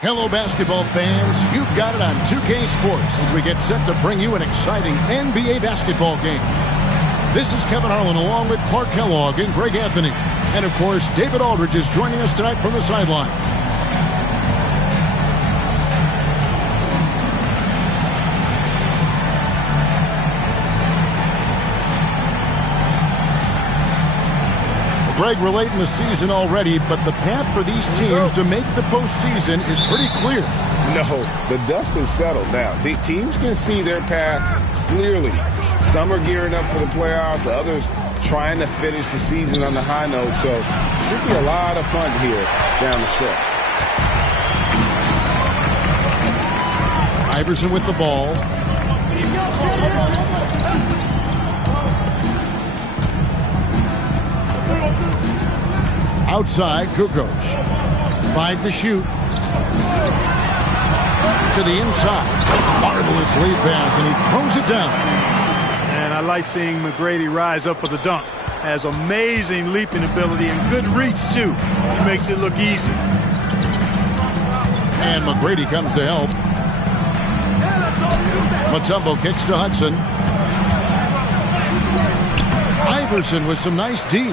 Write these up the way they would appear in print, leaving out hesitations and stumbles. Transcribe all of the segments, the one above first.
Hello, basketball fans. You've got it on 2K Sports as we get set to bring you an exciting NBA basketball game. This is Kevin Harlan along with Clark Kellogg and Greg Anthony. And, of course, David Aldridge is joining us tonight from the sideline. Greg, we're late in the season already, but the path for these teams to make the postseason is pretty clear. No, the dust has settled now. The teams can see their path clearly. Some are gearing up for the playoffs, others trying to finish the season on the high note. So should be a lot of fun here down the stretch. Iverson with the ball. Outside, Kukoc. 5 to shoot. To the inside. Marvelous lead pass, and he throws it down. And I like seeing McGrady rise up for the dunk. Has amazing leaping ability and good reach, too. He makes it look easy. And McGrady comes to help. Mutombo kicks to Hudson. Iverson with some nice D.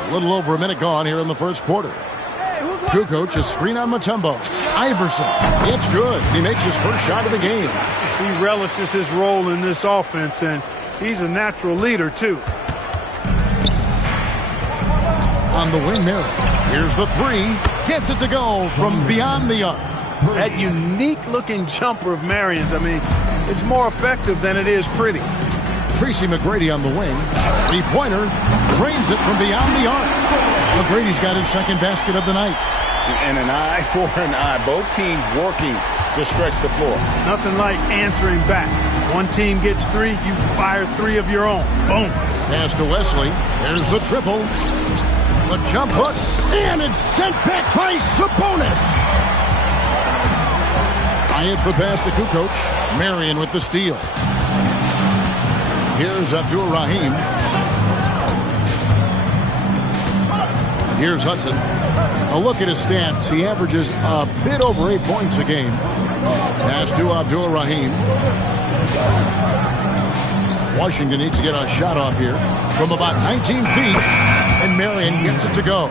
A little over a minute gone here in the first quarter. Kukoc, a screen on Mutombo. Iverson, it's good. He makes his first shot of the game. He relishes his role in this offense, and he's a natural leader, too. On the wing, Mary. Here's the three. Gets it to go from beyond the arc. That unique-looking jumper of Marion's, I mean, it's more effective than it is pretty. Tracy McGrady on the wing. Three-pointer. Drains it from beyond the arc. McGrady's got his second basket of the night. And an eye for an eye. Both teams working to stretch the floor. Nothing like answering back. One team gets 3, you fire 3 of your own. Boom. Pass to Wesley. There's the triple. The jump hook. And it's sent back by Sabonis. Hyatt the pass to Kukoc. Marion with the steal. Here's Abdul-Rahim. Here's Hudson. A look at his stats. He averages a bit over 8 points a game. Pass to Abdul-Rahim. Washington needs to get a shot off here from about 19 feet. And Marion gets it to go.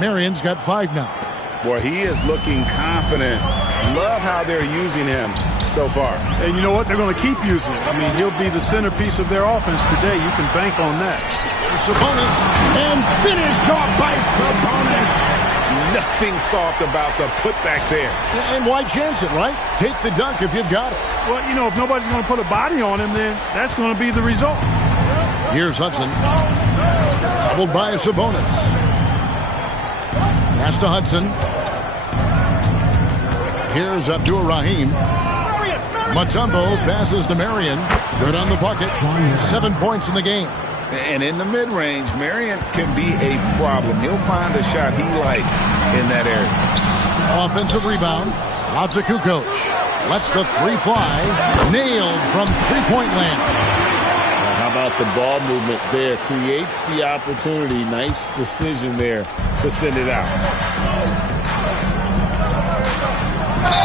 Marion's got 5 now. Boy, he is looking confident. Love how they're using him so far. And you know what? They're going to keep using him. I mean, he'll be the centerpiece of their offense today. You can bank on that. There's Sabonis, and finished off by Sabonis. Nothing soft about the putback there. And why chance it, right? Take the dunk if you've got it. Well, you know, if nobody's going to put a body on him, then that's going to be the result. Here's Hudson. Doubled by Sabonis. Pass to Hudson. Here's Abdul-Rahim. Mutombo passes to Marion. Good on the bucket. 7 points in the game. And in the mid-range, Marion can be a problem. He'll find a shot he likes in that area. Offensive rebound. Out to Kukoc. Lets the 3 fly. Nailed from three-point land. How about the ball movement there? Creates the opportunity. Nice decision there to send it out.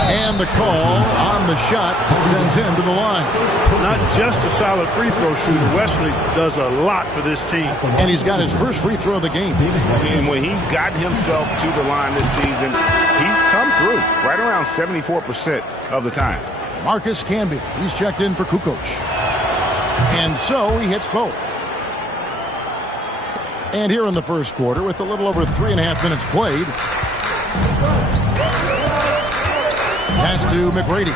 And the call on the shot sends him to the line. Not just a solid free throw shooter. Wesley does a lot for this team. And he's got his first free throw of the game. And when he's gotten himself to the line this season, he's come through right around 74% of the time. Marcus Camby, he's checked in for Kukoc. And so he hits both. And here in the first quarter, with a little over 3.5 minutes played, pass to McGrady.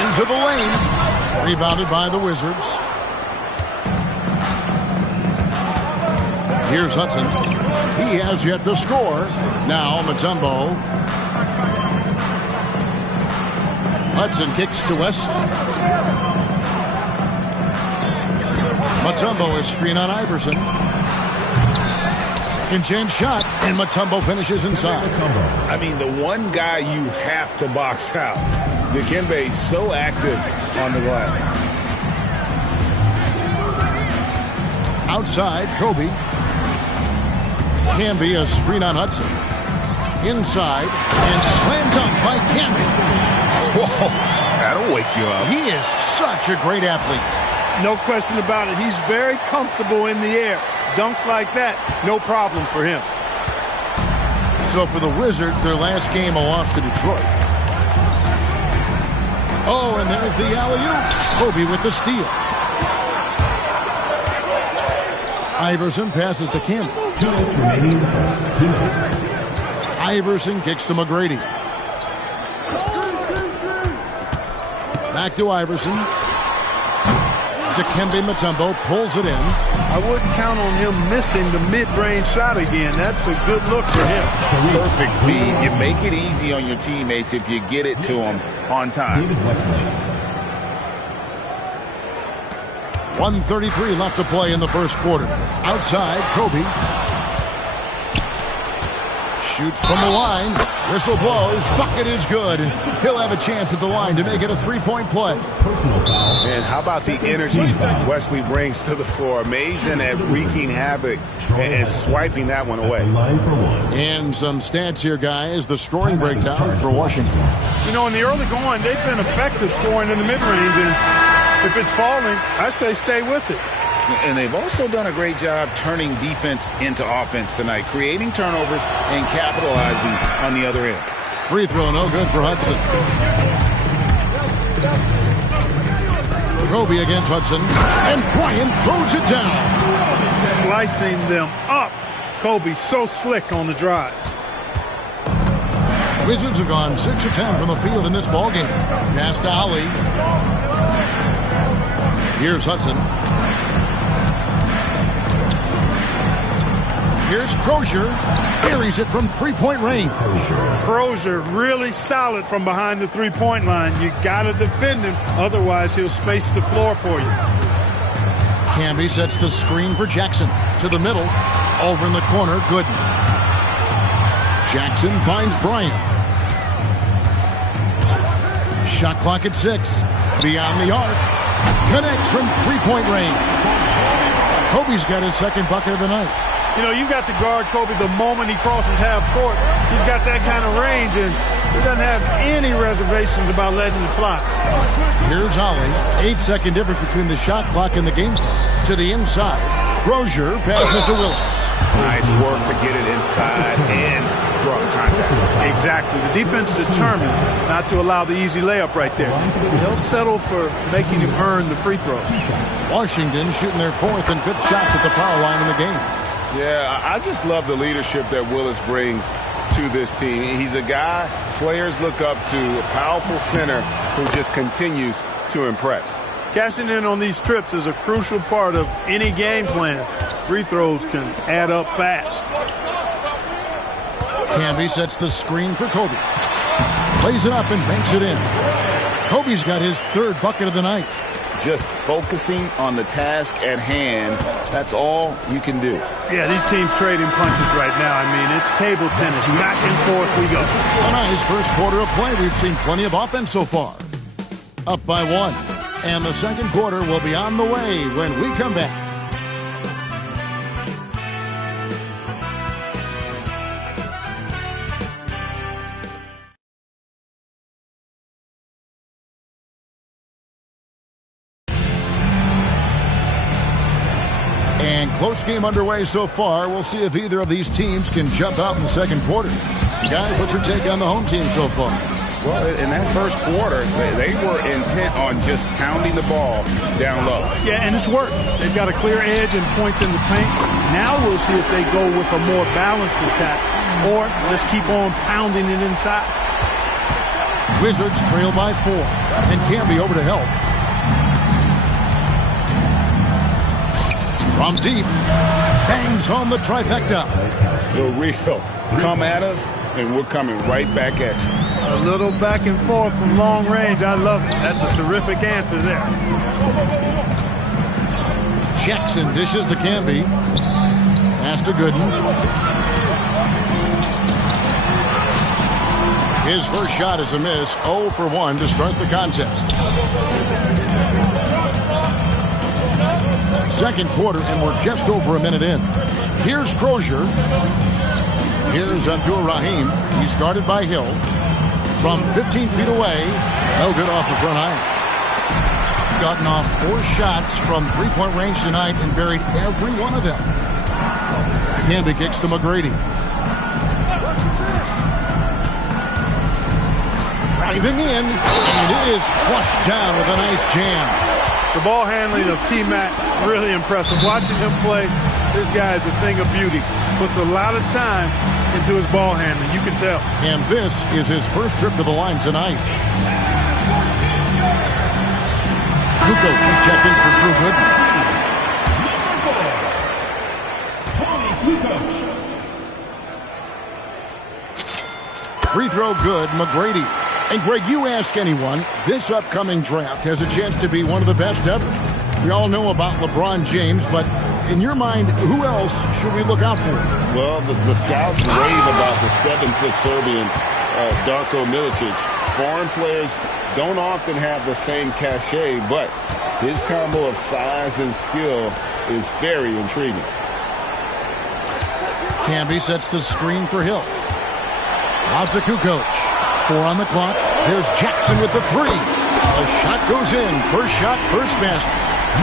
Into the lane. Rebounded by the Wizards. Here's Hudson. He has yet to score. Now Mutombo. Hudson kicks to West. Mutombo is screen on Iverson. Second chance shot, and Mutombo finishes inside. I mean, the one guy you have to box out. Dikembe so active on the glass. Outside, Kobe. Camby, a screen on Hudson. Inside, and slammed up by Camby. Whoa, that'll wake you up. He is such a great athlete. No question about it. He's very comfortable in the air. Dunks like that, no problem for him. So for the Wizards, their last game, a loss to Detroit. Oh, and there's the alley-oop. Kobe with the steal. Iverson passes to Campbell. 2 minutes remaining in the first. 2 minutes. Iverson kicks to McGrady. Back to Iverson. Dikembe Mutombo pulls it in. I wouldn't count on him missing the mid-range shot again. That's a good look for him. Perfect feed. You make it easy on your teammates if you get it to them on time. 1:33 left to play in the first quarter. Outside, Kobe. Shoots from the line. Whistle blows. Bucket is good. He'll have a chance at the line to make it a three-point play. And how about the energy Wesley brings to the floor? Amazing at wreaking havoc and swiping that one away. And some stats here, guys. The scoring breakdown for Washington. You know, in the early going, they've been effective scoring in the mid-range. And if it's falling, I say stay with it. And they've also done a great job turning defense into offense tonight, creating turnovers and capitalizing on the other end. Free throw, no good for Hudson. Kobe against Hudson, and Bryant throws it down. Slicing them up. Kobe so slick on the drive. Wizards have gone 6 of 10 from the field in this ballgame. Pass to Ali. Here's Hudson. Here's Crozier. Buries it from three-point range. Crozier really solid from behind the three-point line. You got to defend him. Otherwise, he'll space the floor for you. Camby sets the screen for Jackson. To the middle. Over in the corner, Gooden. Jackson finds Bryant. Shot clock at 6. Beyond the arc. Connects from three-point range. Kobe's got his second bucket of the night. You know, you've got to guard Kobe the moment he crosses half court. He's got that kind of range, and he doesn't have any reservations about letting it fly. Here's Ollie. 8-second difference between the shot clock and the game clock. To the inside. Crozier passes to Willis. Nice work to get it inside and draw contact. Exactly. The defense determined not to allow the easy layup right there. They'll settle for making him earn the free throws. Washington shooting their 4th and 5th shots at the foul line in the game. Yeah, I just love the leadership that Willis brings to this team. He's a guy players look up to, a powerful center who just continues to impress. Cashing in on these trips is a crucial part of any game plan. Free throws can add up fast. Camby sets the screen for Kobe. Plays it up and banks it in. Kobe's got his 3rd bucket of the night. Just focusing on the task at hand, that's all you can do. Yeah, these teams trading punches right now. I mean, it's table tennis. Back and forth we go. A nice first quarter of play. We've seen plenty of offense so far. Up by 1. And the second quarter will be on the way when we come back. And close game underway so far. We'll see if either of these teams can jump out in the second quarter. Guys, what's your take on the home team so far? Well, in that first quarter, they were intent on just pounding the ball down low. Yeah, and it's worked. They've got a clear edge and points in the paint. Now we'll see if they go with a more balanced attack or let's keep on pounding it inside. Wizards trail by 4 and Camby over to help. From deep, bangs home the trifecta. The real. Come at us, and we're coming right back at you. A little back and forth from long range. I love it. That's a terrific answer there. Jackson dishes to Camby. Pass to Gooden. His first shot is a miss. 0 for 1 to start the contest. second quarter, and we're just over a minute in. Here's Crozier. Here's Abdul Rahim. He's guarded by Hill. From 15 feet away, no good off the front iron. Gotten off 4 shots from three-point range tonight and buried every one of them. Canby kicks to McGrady. Driving in, and it is flushed down with a nice jam. The ball handling of T-Mac, really impressive. Watching him play, this guy is a thing of beauty. Puts a lot of time into his ball handling, you can tell. And this is his first trip to the line tonight. Kukoc just checked in for Drew Gooden. Free throw good, McGrady. And Greg, you ask anyone, this upcoming draft has a chance to be one of the best ever. We all know about LeBron James, but in your mind, who else should we look out for? Well, the scouts rave about the 7-foot Serbian, Darko Milicic. Foreign players don't often have the same cachet, but his combo of size and skill is very intriguing. Canby sets the screen for Hill. Out to Kukoc. 4 on the clock. There's Jackson with the 3. The shot goes in. First shot, first basket.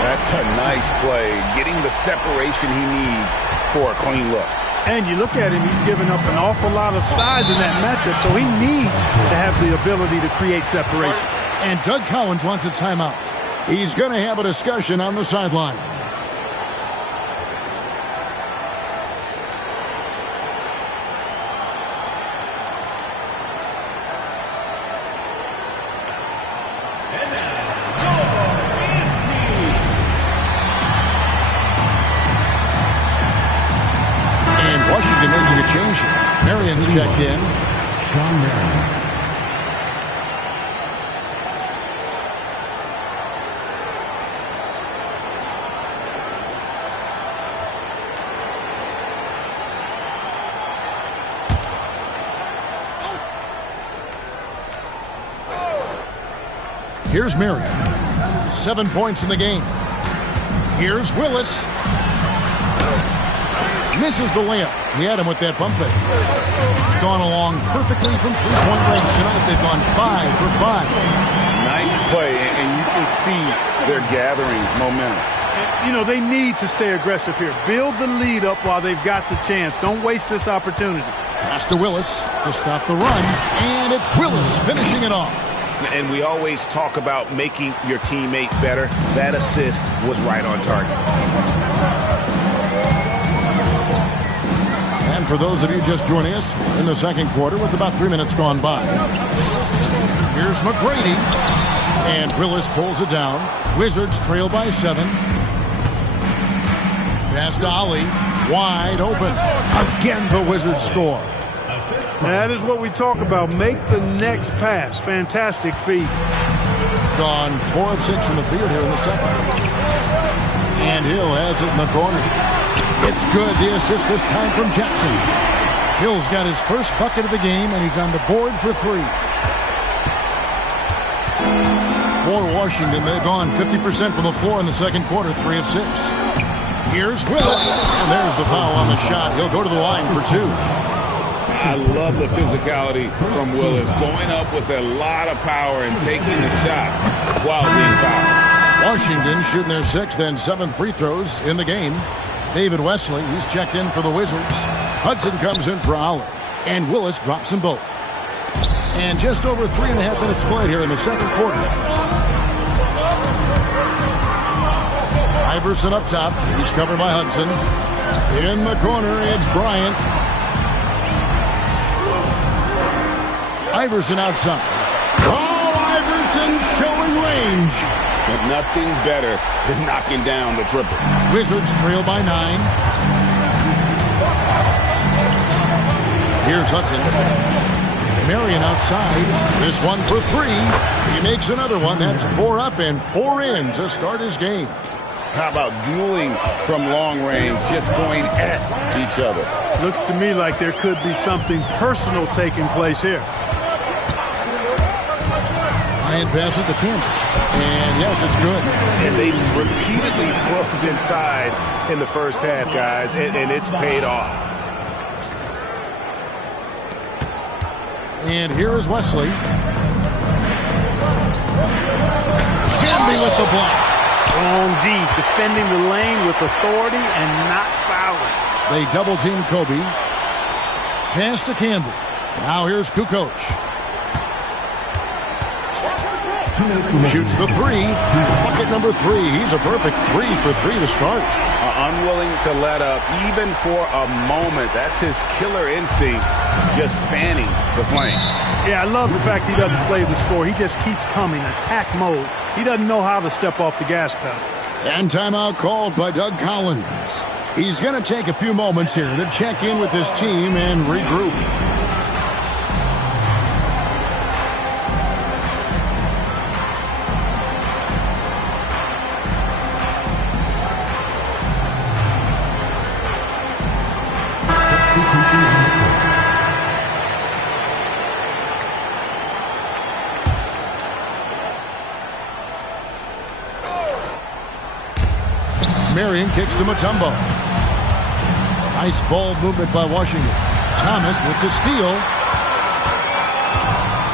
That's a nice play. Getting the separation he needs for a clean look. And you look at him, he's given up an awful lot of size in that matchup, so he needs to have the ability to create separation. And Doug Collins wants a timeout. He's going to have a discussion on the sideline. Washington making a change here. Marion's checked in. Sean Marion. Here's Marion. 7 points in the game. Here's Willis. Misses the layup. He had him with that bump fake. Gone along perfectly from three-point range tonight. They've gone 5 for 5. Nice play, and you can see they're gathering momentum. You know, they need to stay aggressive here. Build the lead up while they've got the chance. Don't waste this opportunity. Pass to Willis to stop the run, and it's Willis finishing it off. And we always talk about making your teammate better. That assist was right on target. And for those of you just joining us, we're in the second quarter with about 3 minutes gone by. Here's McGrady. And Willis pulls it down. Wizards trail by 7. Pass to Ali. Wide open. Again, the Wizards score. That is what we talk about. Make the next pass. Fantastic feed. Gone 4 of 6 from the field here in the second. And Hill has it in the corner. It's good. The assist this time from Jackson. Hill's got his first bucket of the game, and he's on the board for 3. For Washington, they've gone 50% from the floor in the second quarter, 3 of 6. Here's Willis, and there's the foul on the shot. He'll go to the line for 2. I love the physicality from Willis, going up with a lot of power and taking the shot while being fouled. Washington shooting their 6th and 7th free throws in the game. David Wesley, he's checked in for the Wizards. Hudson comes in for Ali. And Willis drops them both. And just over 3.5 minutes played here in the second quarter. Iverson up top. He's covered by Hudson. In the corner, it's Bryant. Iverson outside. Oh, Iverson showing range. But nothing better than knocking down the triple. Wizards trail by 9. Here's Hudson. Marion outside. This one for 3. He makes another one. That's 4 up and 4 in to start his game. How about dueling from long range, just going at each other? Looks to me like there could be something personal taking place here. Bryant passes to Kansas. And yes, it's good. And they repeatedly probed inside in the first half, guys, and it's paid off. And here is Wesley. Canby with the block. Strong D, defending the lane with authority and not fouling. They double team Kobe. Pass to Campbell. Now here's Kukoc. Shoots the three. Bucket number 3. He's a perfect 3 for 3 to start. Unwilling to let up even for a moment. That's his killer instinct, just fanning the flame. Yeah, I love the fact he doesn't play the score. He just keeps coming, attack mode. He doesn't know how to step off the gas pedal. And timeout called by Doug Collins. He's going to take a few moments here to check in with his team and regroup. Marion kicks to Mutombo. Nice ball movement by Washington. Thomas with the steal.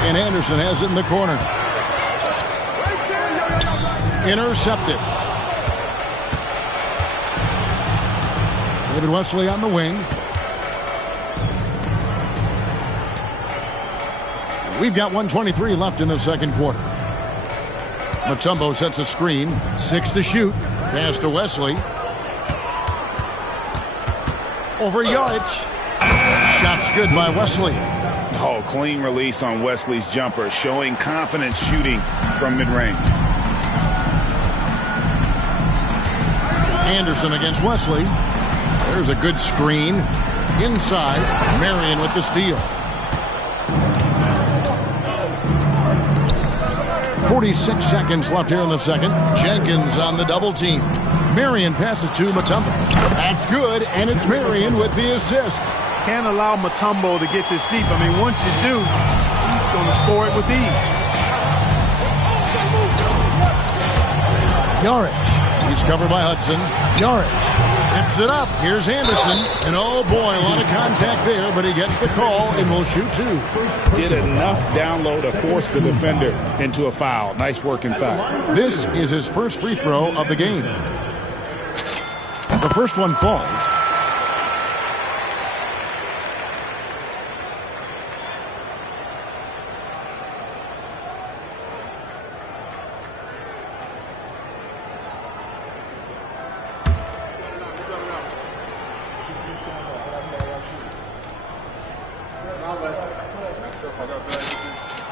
And Anderson has it in the corner. Intercepted. David Wesley on the wing. We've got 1:23 left in the second quarter. Mutombo sets a screen. 6 to shoot. Pass to Wesley. Over Yarich. Shot's good by Wesley. Oh, clean release on Wesley's jumper, showing confidence shooting from mid-range. Anderson against Wesley. There's a good screen. Inside, Marion with the steal. 46 seconds left here in the second. Jenkins on the double team. Marion passes to Mutombo. That's good, and it's Marion with the assist. Can't allow Mutombo to get this deep. I mean, once you do, he's going to score it with ease. Yarich. He's covered by Hudson. Yarich tips it up. Here's Anderson. And oh boy, a lot of contact there, but he gets the call and will shoot 2. Did enough down low to force the defender into a foul. Nice work inside. This is his first free throw of the game. The first one falls.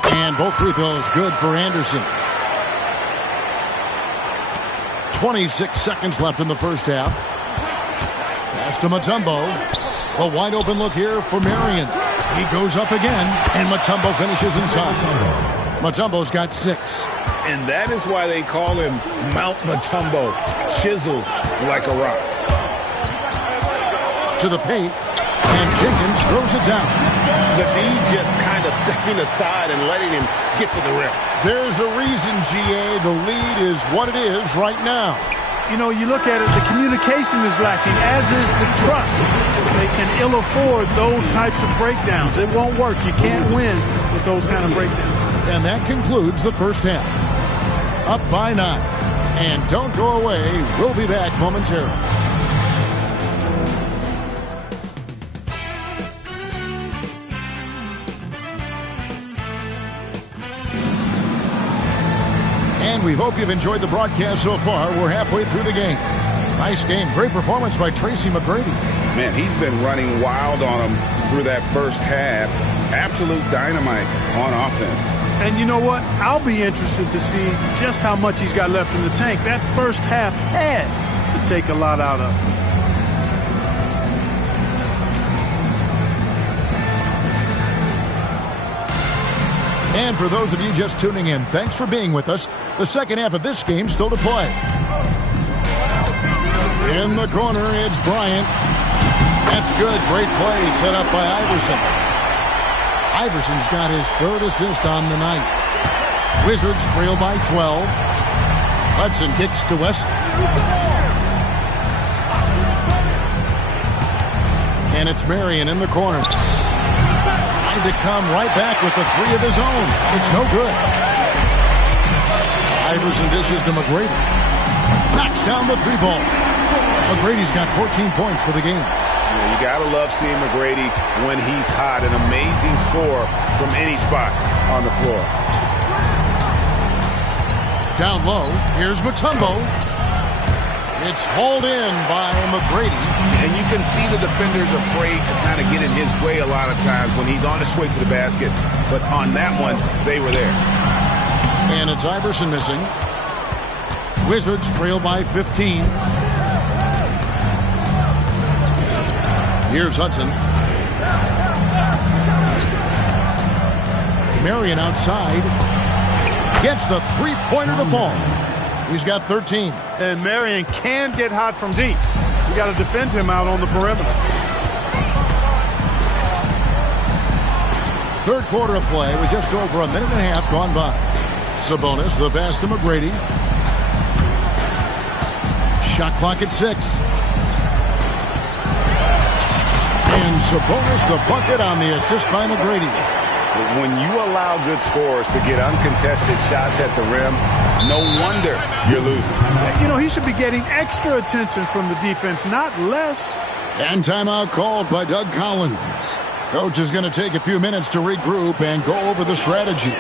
And both free throws good for Anderson. 26 seconds left in the first half. Pass to Mutombo. A wide open look here for Marion. He goes up again, and Mutombo finishes inside. Mutombo's got 6. And that is why they call him Mount Mutombo, chiseled like a rock. To the paint, and Jenkins throws it down. The D just kind of stepping aside and letting him get to the rim. There's a reason, GA, the lead is what it is right now. You know, you look at it, the communication is lacking, as is the trust. They can ill afford those types of breakdowns. It won't work. You can't win with those kind of breakdowns. And that concludes the first half. Up by 9. And don't go away. We'll be back momentarily. And we hope you've enjoyed the broadcast so far. We're halfway through the game. Nice game. Great performance by Tracy McGrady. Man, he's been running wild on him through that first half. Absolute dynamite on offense. And you know what? I'll be interested to see just how much he's got left in the tank. That first half had to take a lot out of him. And for those of you just tuning in, thanks for being with us. The second half of this game still to play. In the corner, it's Bryant. That's good. Great play set up by Iverson. Iverson's got his 3rd assist on the night. Wizards trail by 12. Hudson kicks to West. And it's Marion in the corner. Trying to come right back with the three of his own. It's no good. Iverson dishes to McGrady. Knocks down the three ball. McGrady's got 14 points for the game. You gotta love seeing McGrady when he's hot. An amazing score from any spot on the floor. Down low, here's Mutombo. It's hauled in by McGrady. And you can see the defenders afraid to kind of get in his way a lot of times when he's on his way to the basket. But on that one, they were there. And it's Iverson missing. Wizards trail by 15. Here's Hudson. Marion outside. Gets the three-pointer to fall. He's got 13. And Marion can get hot from deep. You got to defend him out on the perimeter. Third quarter of play with just over a minute and a half gone by. Sabonis, the pass to McGrady. Shot clock at 6. And Sabonis the bucket on the assist by McGrady. When you allow good scorers to get uncontested shots at the rim, no wonder you're losing. You know, he should be getting extra attention from the defense, not less. And timeout called by Doug Collins. Coach is going to take a few minutes to regroup and go over the strategy.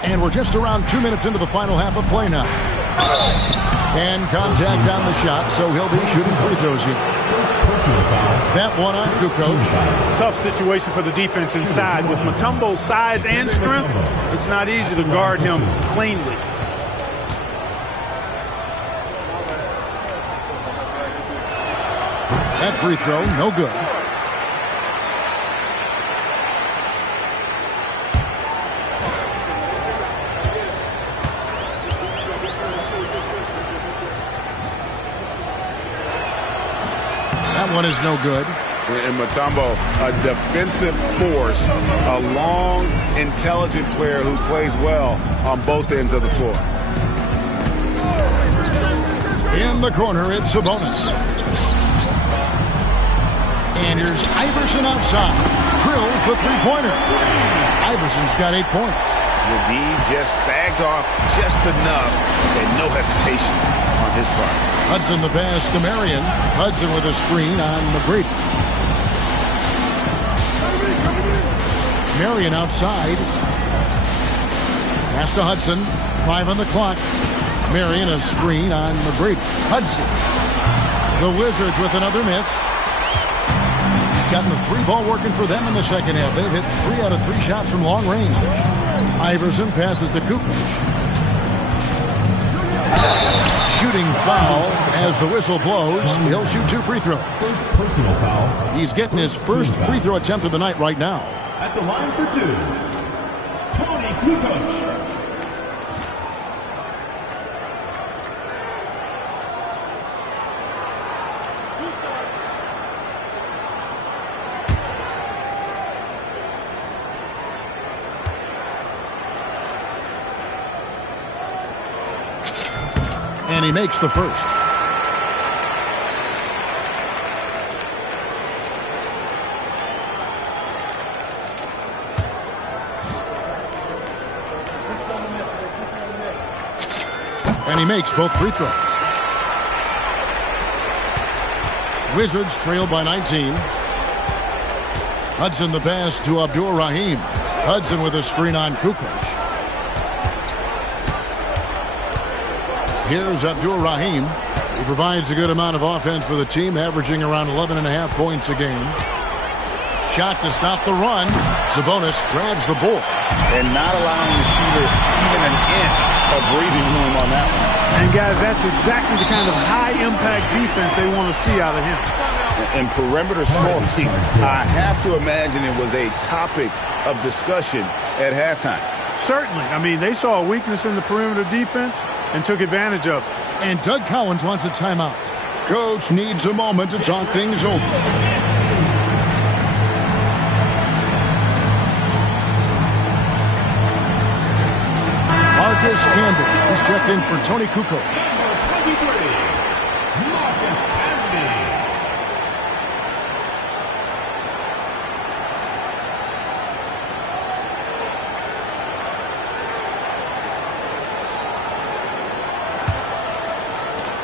And we're just around 2 minutes into the final half of play now. And contact on the shot, so he'll be shooting free throws here. That one on Kukoc. Tough situation for the defense inside. With Mutombo's size and strength, it's not easy to guard him cleanly. That free throw, no good. That one is no good. And Mutombo, a defensive force, a long, intelligent player who plays well on both ends of the floor. In the corner, it's Sabonis. And here's Iverson outside. Drills the three-pointer. Iverson's got 8 points. The D just sagged off just enough and no hesitation on his part. Hudson the pass to Marion. Hudson with a screen on McGrady. Marion outside. Pass to Hudson. 5 on the clock. Marion a screen on McGrady. Hudson. The Wizards with another miss. Gotten the three ball working for them in the second half. They've hit 3 out of 3 shots from long range. Iverson passes to Kukoc. Shooting foul as the whistle blows. He'll shoot 2 free throws. First personal foul. He's getting his first free throw attempt of the night right now. At the line for 2, Tony Kukoc. And he makes the first. And he makes both free throws. Wizards trail by 19. Hudson the pass to Abdul Rahim. Hudson with a screen on Kukoc. Here's Abdul Rahim. He provides a good amount of offense for the team, averaging around 11.5 points a game. shot to stop the run. Sabonis grabs the board. And not allowing the shooter even an inch of breathing room on that one. And, guys, that's exactly the kind of high-impact defense they want to see out of him. And perimeter scoring, I have to imagine it was a topic of discussion at halftime. Certainly. I mean, they saw a weakness in the perimeter defense and took advantage of it. And Doug Collins wants a timeout. Coach needs a moment to talk things over. Marcus Camby is checked in for Tony Kukoc.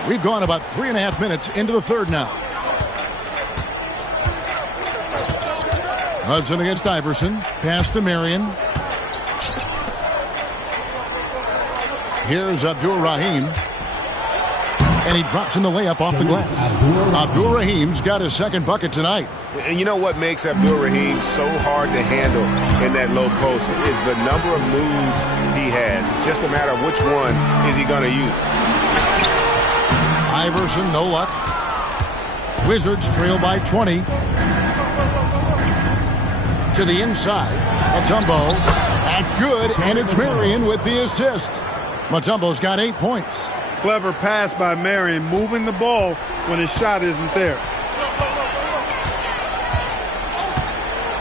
We've gone about 3.5 minutes into the third now. Hudson against Iverson. Pass to Marion. Here's Abdur-Rahim. And he drops in the layup off the glass. Abdur-Rahim's got his second bucket tonight. And you know what makes Abdur-Rahim so hard to handle in that low post is the number of moves he has. It's just a matter of which one is he going to use. Iverson, no luck. Wizards trail by 20. To the inside. Mutombo. That's good, and it's Marion with the assist. Mutombo's got 8 points. Clever pass by Marion, moving the ball when his shot isn't there.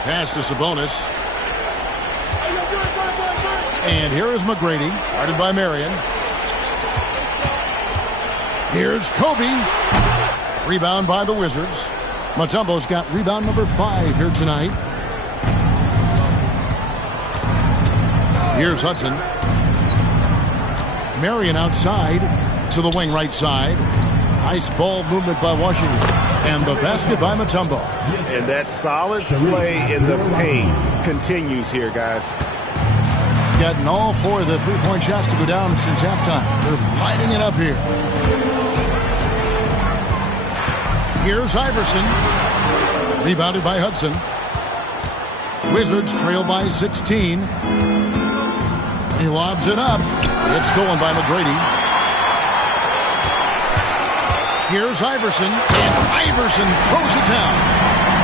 Pass to Sabonis. And here is McGrady, guarded by Marion. Here's Kobe. Rebound by the Wizards. Mutombo's got rebound number 5 here tonight. Here's Hudson. Marion outside to the wing right side. Nice ball movement by Washington. And the basket by Mutombo. And that solid play in the paint continues here, guys. Gotten all 4 of the three-point shots to go down since halftime. They're lighting it up here. Here's Iverson. Rebounded by Hudson. Wizards trail by 16. He lobs it up. It's stolen by McGrady. Here's Iverson. And Iverson throws it down.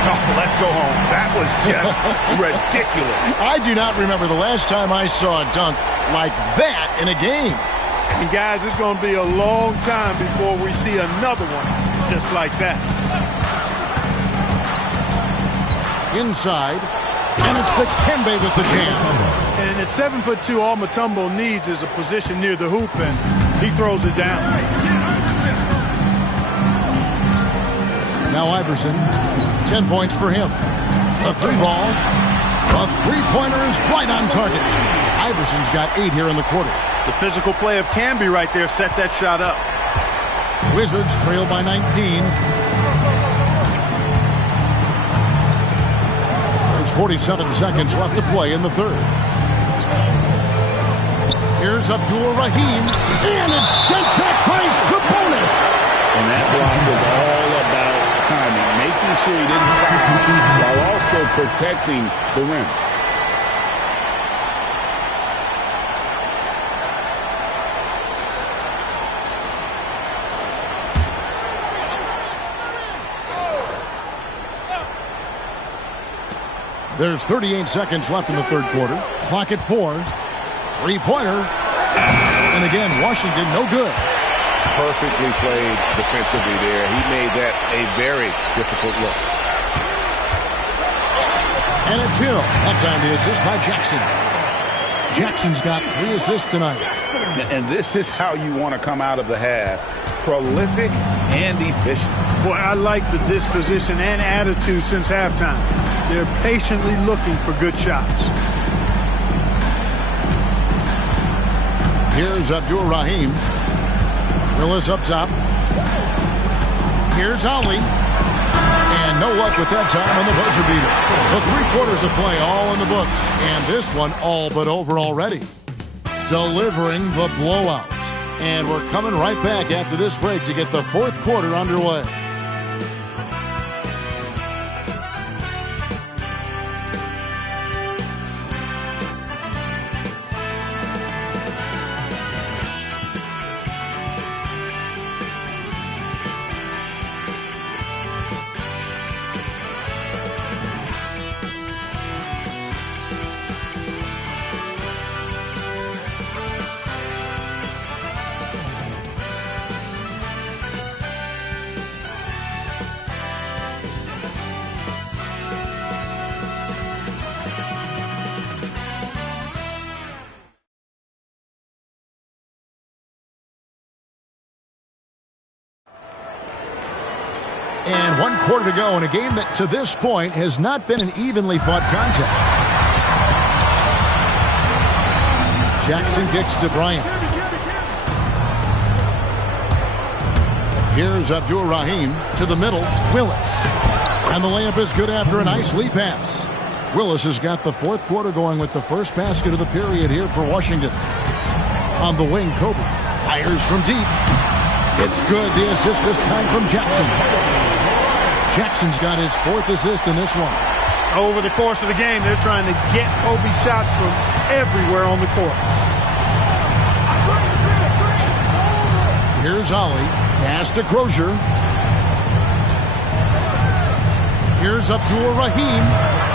Oh, let's go home. That was just ridiculous. I do not remember the last time I saw a dunk like that in a game. And, guys, it's going to be a long time before we see another one just like that. Inside. And it's the Kembe with the jam. And at 7'2", all Mutombo needs is a position near the hoop, and he throws it down. Now Iverson, 10 points for him. A 3-ball. A 3-pointer is right on target. Iverson's got 8 here in the quarter. The physical play of Camby right there set that shot up. Wizards trail by 19. There's 47 seconds left to play in the third. Here's Abdur-Rahim, and it's sent back by Sabonis. And that block was all about timing, making sure he didn't foul while also protecting the rim. There's 38 seconds left in the third quarter. Clock at 4. 3-pointer. And again, Washington no good. Perfectly played defensively there. He made that a very difficult look. And it's Hill. That time the assist by Jackson. Jackson's got 3 assists tonight. And this is how you want to come out of the half. Prolific and efficient. Boy, I like the disposition and attitude since halftime. They're patiently looking for good shots. Here's Abdur-Rahim. Willis up top. Here's Ali. And no luck with that time on the buzzer beater. The 3 quarters of play all in the books. And this one all but over already. Delivering the blowout. And we're coming right back after this break to get the fourth quarter underway. And 1 quarter to go in a game that to this point has not been an evenly fought contest. Jackson kicks to Bryant. Here's Abdur-Rahim to the middle. Willis. And the layup is good after a nice lead pass. Willis has got the 4th quarter going with the first basket of the period here for Washington. On the wing, Kobe fires from deep. It's good. The assist this time from Jackson. Jackson's got his 4th assist in this one. Over the course of the game, they're trying to get Kobe shots from everywhere on the court. Here's Ollie. Pass to Crozier. Here's Abdur-Rahim.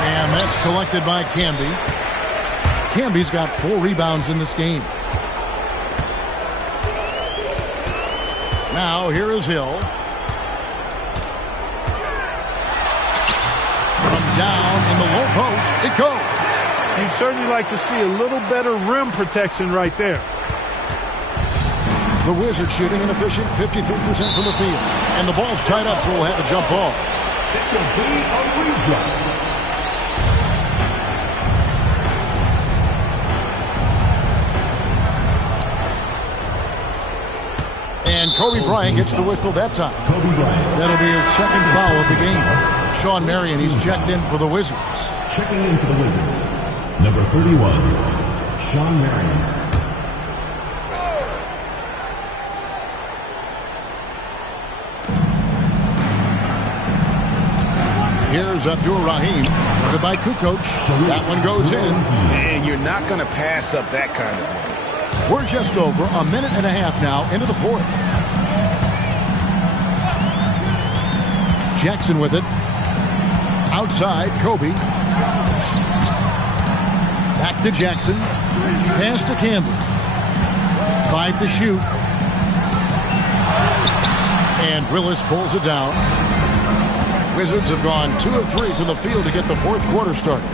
And that's collected by Camby. Camby's got 4 rebounds in this game. Now here is Hill. From down in the low post, it goes. You'd certainly like to see a little better rim protection right there. The Wizards shooting an efficient 53% from the field. And the ball's tied up, so we'll have a jump ball. It will be a redraw. And Kobe Bryant gets the whistle that time. Kobe Bryant. That'll be his 2nd foul of the game. Sean Marion, he's checked in for the Wizards. Checking in for the Wizards, number 31, Sean Marion. Here's Abdur-Rahim. Covered by Kukoc. That one goes in. And you're not going to pass up that kind of play. We're just over a minute and a half now into the 4th. Jackson with it. Outside, Kobe. Back to Jackson. Pass to Campbell. 5 to shoot. And Willis pulls it down. Wizards have gone 2 of 3 from the field to get the 4th quarter started.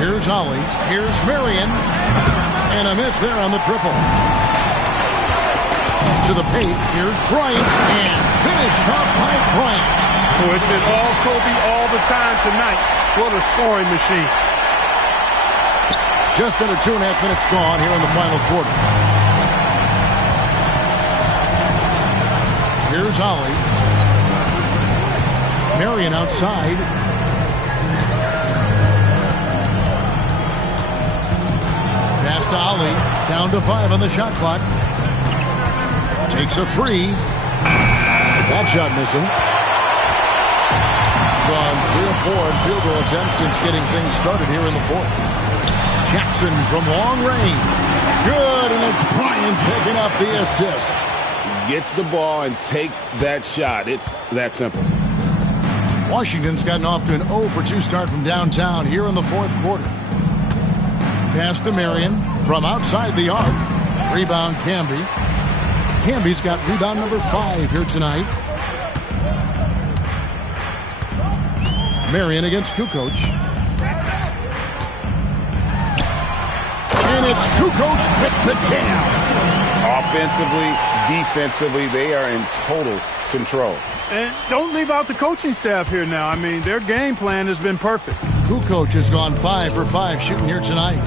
Here's Ollie. Here's Marion. And a miss there on the triple. To the paint. Here's Bryant. And finished off by Bryant. Oh, it's been all Kobe all the time tonight. What a scoring machine. Just under 2.5 minutes gone here in the final quarter. Here's Ollie. Marion outside. Pass to Ollie. Down to 5 on the shot clock. Takes a 3. That shot missing. Gone 3 of 4 in field goal attempts since getting things started here in the 4th. Jackson from long range. Good, and it's Bryant picking up the assist. Gets the ball and takes that shot. It's that simple. Washington's gotten off to an 0 for 2 start from downtown here in the 4th quarter. Pass to Marion from outside the arc. Rebound Camby. Camby's got rebound number 5 here tonight. Marion against Kukoc. And it's Kukoc with the jam. Offensively, defensively, they are in total control. And don't leave out the coaching staff here now. I mean, their game plan has been perfect. Kukoc has gone 5 for 5 shooting here tonight.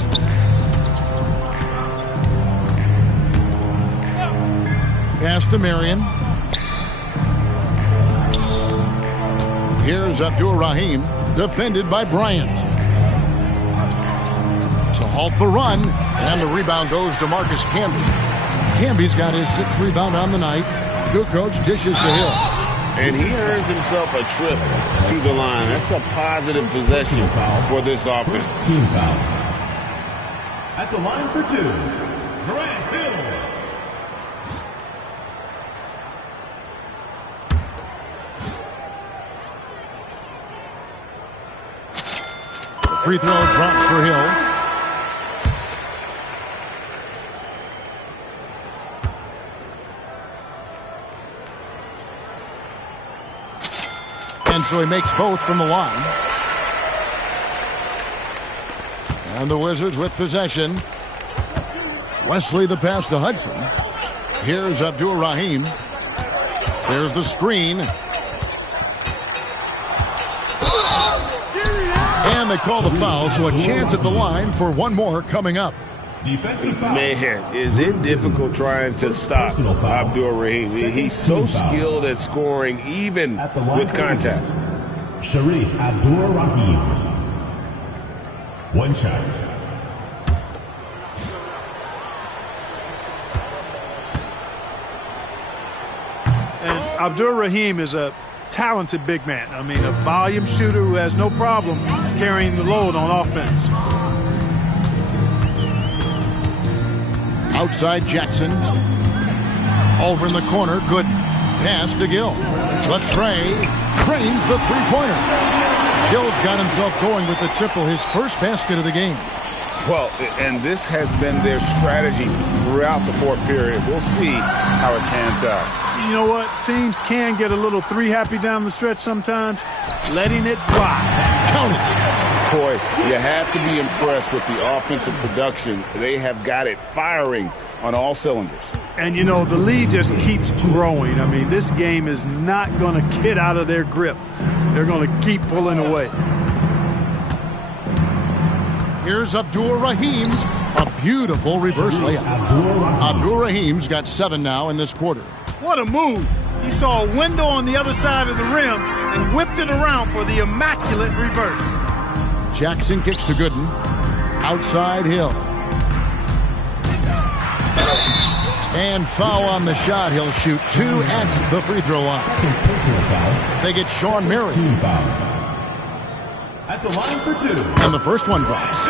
Pass to Marion. Here's Abdur-Rahim, defended by Bryant. To halt the run, and the rebound goes to Marcus Camby. Camby's got his 6th rebound on the night. Kukoc dishes to Hill. And he earns himself a trip to the line. That's a positive possession for this offense. First team foul. At the line for 2, Grant Hill. Free throw drops for Hill. And so he makes both from the line. And the Wizards with possession. Wesley the pass to Hudson. Here's Abdur-Rahim. There's the screen. And they call the foul, so a chance at the line for one more coming up. Defensive foul. Man, is it difficult trying to stop Abdul Rahim? He's so skilled at scoring, even with contact. Sharif Abdul Rahim. One shot. And Abdul Rahim is a talented big man. I mean, a volume shooter who has no problem carrying the load on offense. Outside Jackson. Over in the corner, good pass to Gill. But Trey cranes the three-pointer. Gill's got himself going with the triple, his first basket of the game. Well, and this has been their strategy throughout the fourth period. We'll see how it pans out. You know what? Teams can get a little three-happy down the stretch sometimes. Letting it fly. Count it. Boy, you have to be impressed with the offensive production. They have got it firing on all cylinders. And, you know, the lead just keeps growing. I mean, this game is not going to get out of their grip. They're going to keep pulling away. Here's Abdul Rahim. A beautiful reverse layup. Abdul Rahim's got 7 now in this quarter. What a move. He saw a window on the other side of the rim and whipped it around for the immaculate reverse. Jackson kicks to Gooden. Outside Hill. And foul on the shot. He'll shoot 2 at the free throw line. They get Sean Marion. At the line for 2. And the first one drops.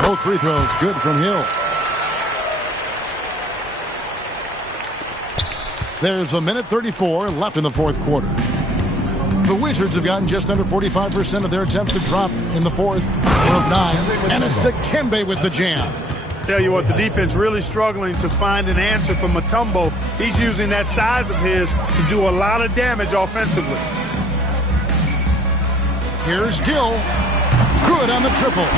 Both free throws good from Hill. There's a minute 34 left in the fourth quarter. The Wizards have gotten just under 45% of their attempts to drop in the fourth of 9. And it's Dikembe with the jam. Tell you what, the defense really struggling to find an answer for Mutombo. He's using that size of his to do a lot of damage offensively. Here's Gill. Good on the triple.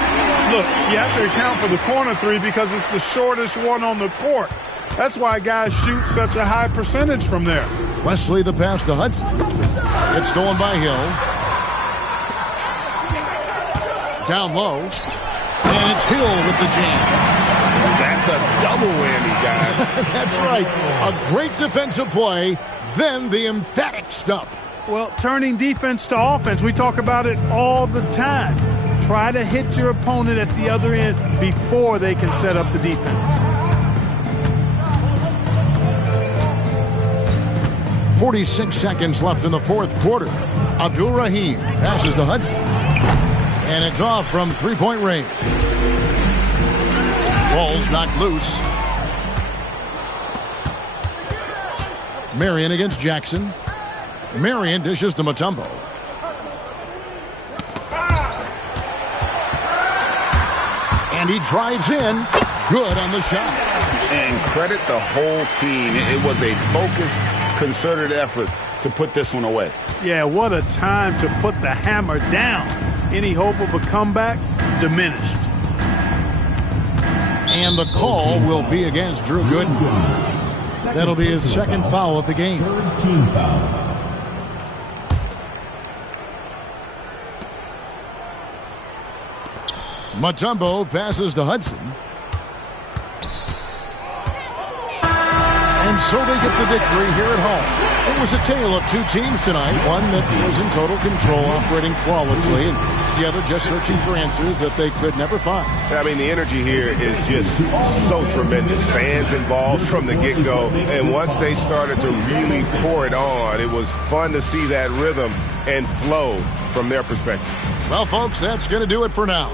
Look, you have to account for the corner three because it's the shortest one on the court. That's why guys shoot such a high percentage from there. Wesley the pass to Hudson. It's stolen by Hill. Down low. And it's Hill with the jam. That's a double whammy, guys. That's right. A great defensive play, then the emphatic stuff. Well, turning defense to offense, we talk about it all the time. Try to hit your opponent at the other end before they can set up the defense. 46 seconds left in the fourth quarter. Abdul Rahim passes to Hudson. And it's off from three-point range. Ball's knocked loose. Marion against Jackson. Marion dishes to Mutombo. And he drives in. Good on the shot. And credit the whole team. It was a focused, concerted effort to put this one away. Yeah, what a time to put the hammer down. Any hope of a comeback diminished. And the call will be against Drew Gooden. That'll be his second foul of the game. Third team foul. Mutombo passes to Hudson. And so they get the victory here at home. It was a tale of two teams tonight. One that was in total control, operating flawlessly, and the other just searching for answers that they could never find. I mean, the energy here is just so tremendous. Fans involved from the get-go. And once they started to really pour it on, it was fun to see that rhythm and flow from their perspective. Well, folks, that's going to do it for now.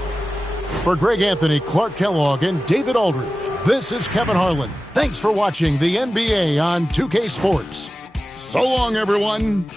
For Greg Anthony, Clark Kellogg, and David Aldridge, this is Kevin Harlan. Thanks for watching the NBA on 2K Sports. So long, everyone.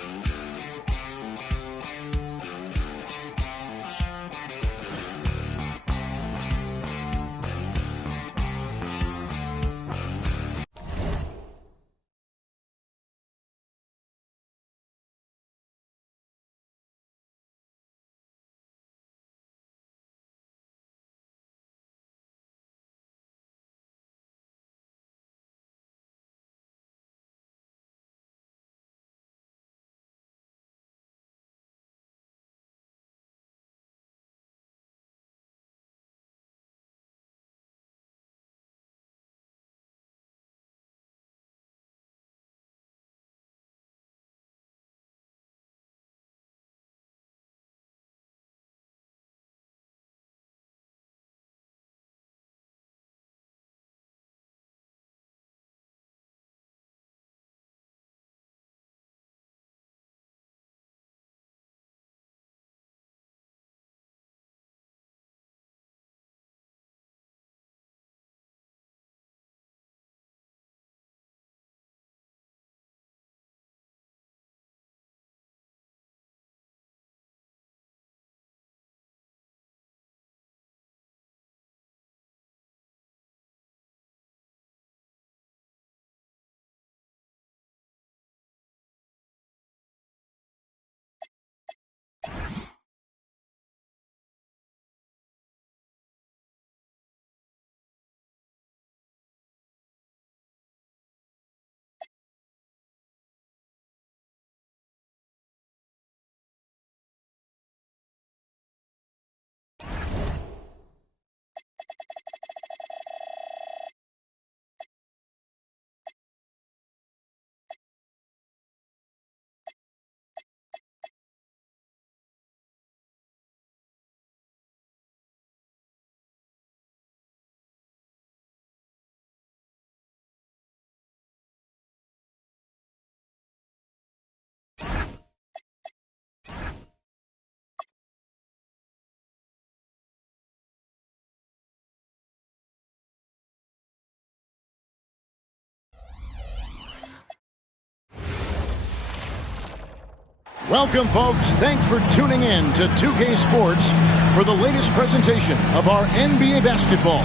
Welcome, folks. Thanks for tuning in to 2K Sports for the latest presentation of our NBA basketball.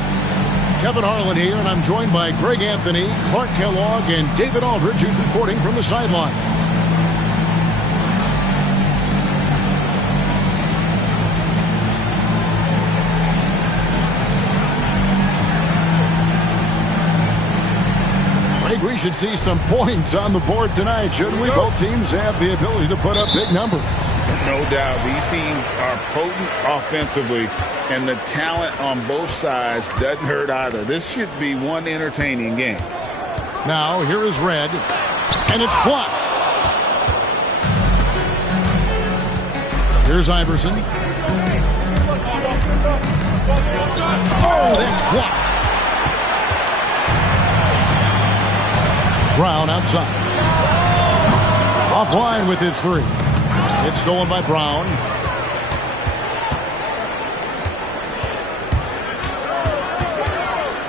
Kevin Harlan here, and I'm joined by Greg Anthony, Clark Kellogg, and David Aldridge, who's reporting from the sidelines. We should see some points on the board tonight, shouldn't we? Both teams have the ability to put up big numbers. No doubt. These teams are potent offensively, and the talent on both sides doesn't hurt either. This should be one entertaining game. Now, here is Red, and it's blocked. Here's Iverson. Oh, that's blocked. Brown outside. Offline with his three. It's stolen by Brown.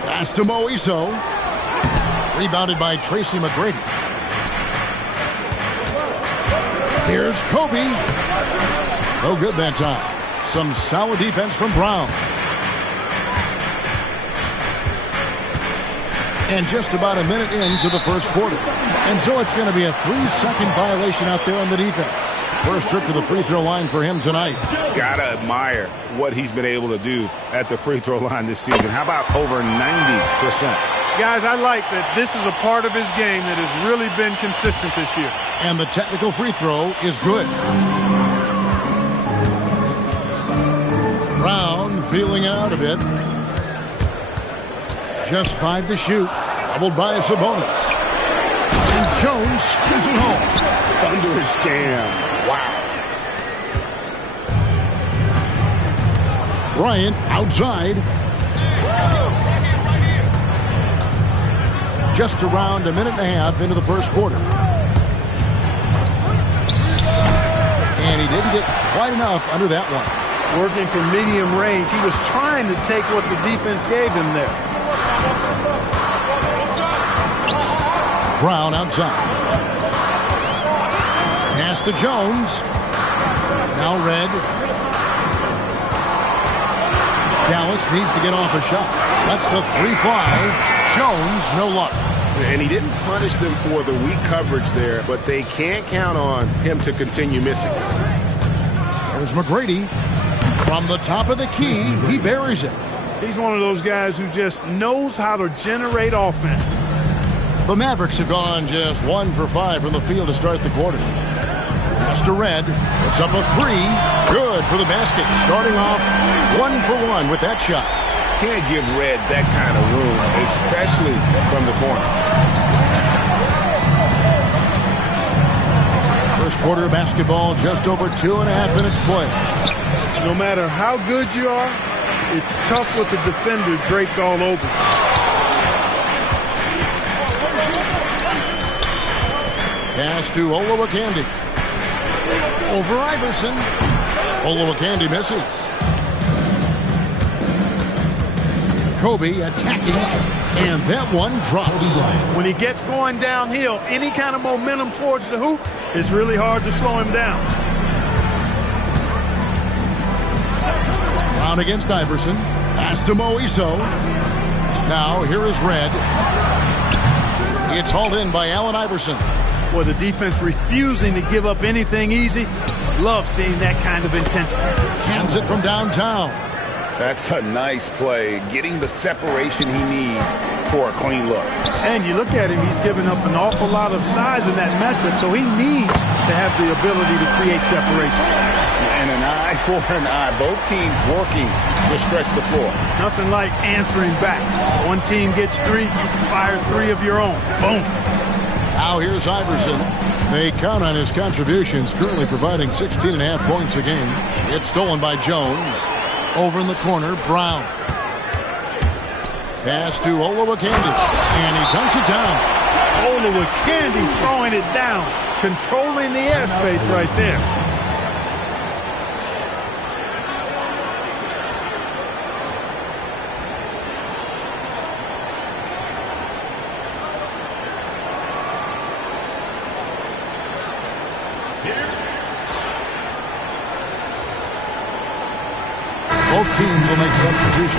Pass to Mo Iso. Rebounded by Tracy McGrady. Here's Kobe. No good that time. Some solid defense from Brown. And just about a minute into the first quarter. And so it's going to be a 3-second violation out there on the defense. First trip to the free throw line for him tonight. Gotta admire what he's been able to do at the free throw line this season. How about over 90%? Guys, I like that this is a part of his game that has really been consistent this year. And the technical free throw is good. Brown feeling out a bit. Just 5 to shoot. Doubled by Sabonis. And Jones gives it home. Thunderous jam. Wow. Bryant outside. Just around a minute and a half into the first quarter. And he didn't get quite enough under that one. Working from medium range. He was trying to take what the defense gave him there. Brown outside. Pass to Jones. Now Red. Dallas needs to get off a shot. That's the 3-5. Jones, no luck. And he didn't punish them for the weak coverage there, but they can't count on him to continue missing. There's McGrady. From the top of the key, he buries it. He's one of those guys who just knows how to generate offense. The Mavericks have gone just 1 for 5 from the field to start the quarter. Pass to Red. Puts up a 3. Good for the basket. Starting off 1 for 1 with that shot. Can't give Red that kind of room, especially from the corner. First quarter of basketball, just over 2.5 minutes play. No matter how good you are, it's tough with the defender draped all over. Pass to Olowokandi. Over Iverson. Olowokandi misses. Kobe attacking, and that one drops. When he gets going downhill, any kind of momentum towards the hoop, it's really hard to slow him down. Brown against Iverson. Pass to Mo Iso. Now here is Red. It's hauled in by Allen Iverson. Well, the defense refusing to give up anything easy. Love seeing that kind of intensity. Cans it from downtown. That's a nice play, getting the separation he needs for a clean look. And you look at him, he's given up an awful lot of size in that matchup, so he needs to have the ability to create separation. And an eye for an eye. Both teams working to stretch the floor. Nothing like answering back. One team gets 3, you fire 3 of your own. Boom. Now here's Iverson. They count on his contributions, currently providing 16.5 points a game. It's stolen by Jones. Over in the corner, Brown. Pass to Olowokandi, and he dunks it down. Olowokandi throwing it down, controlling the airspace right there. Both teams will make substitutions.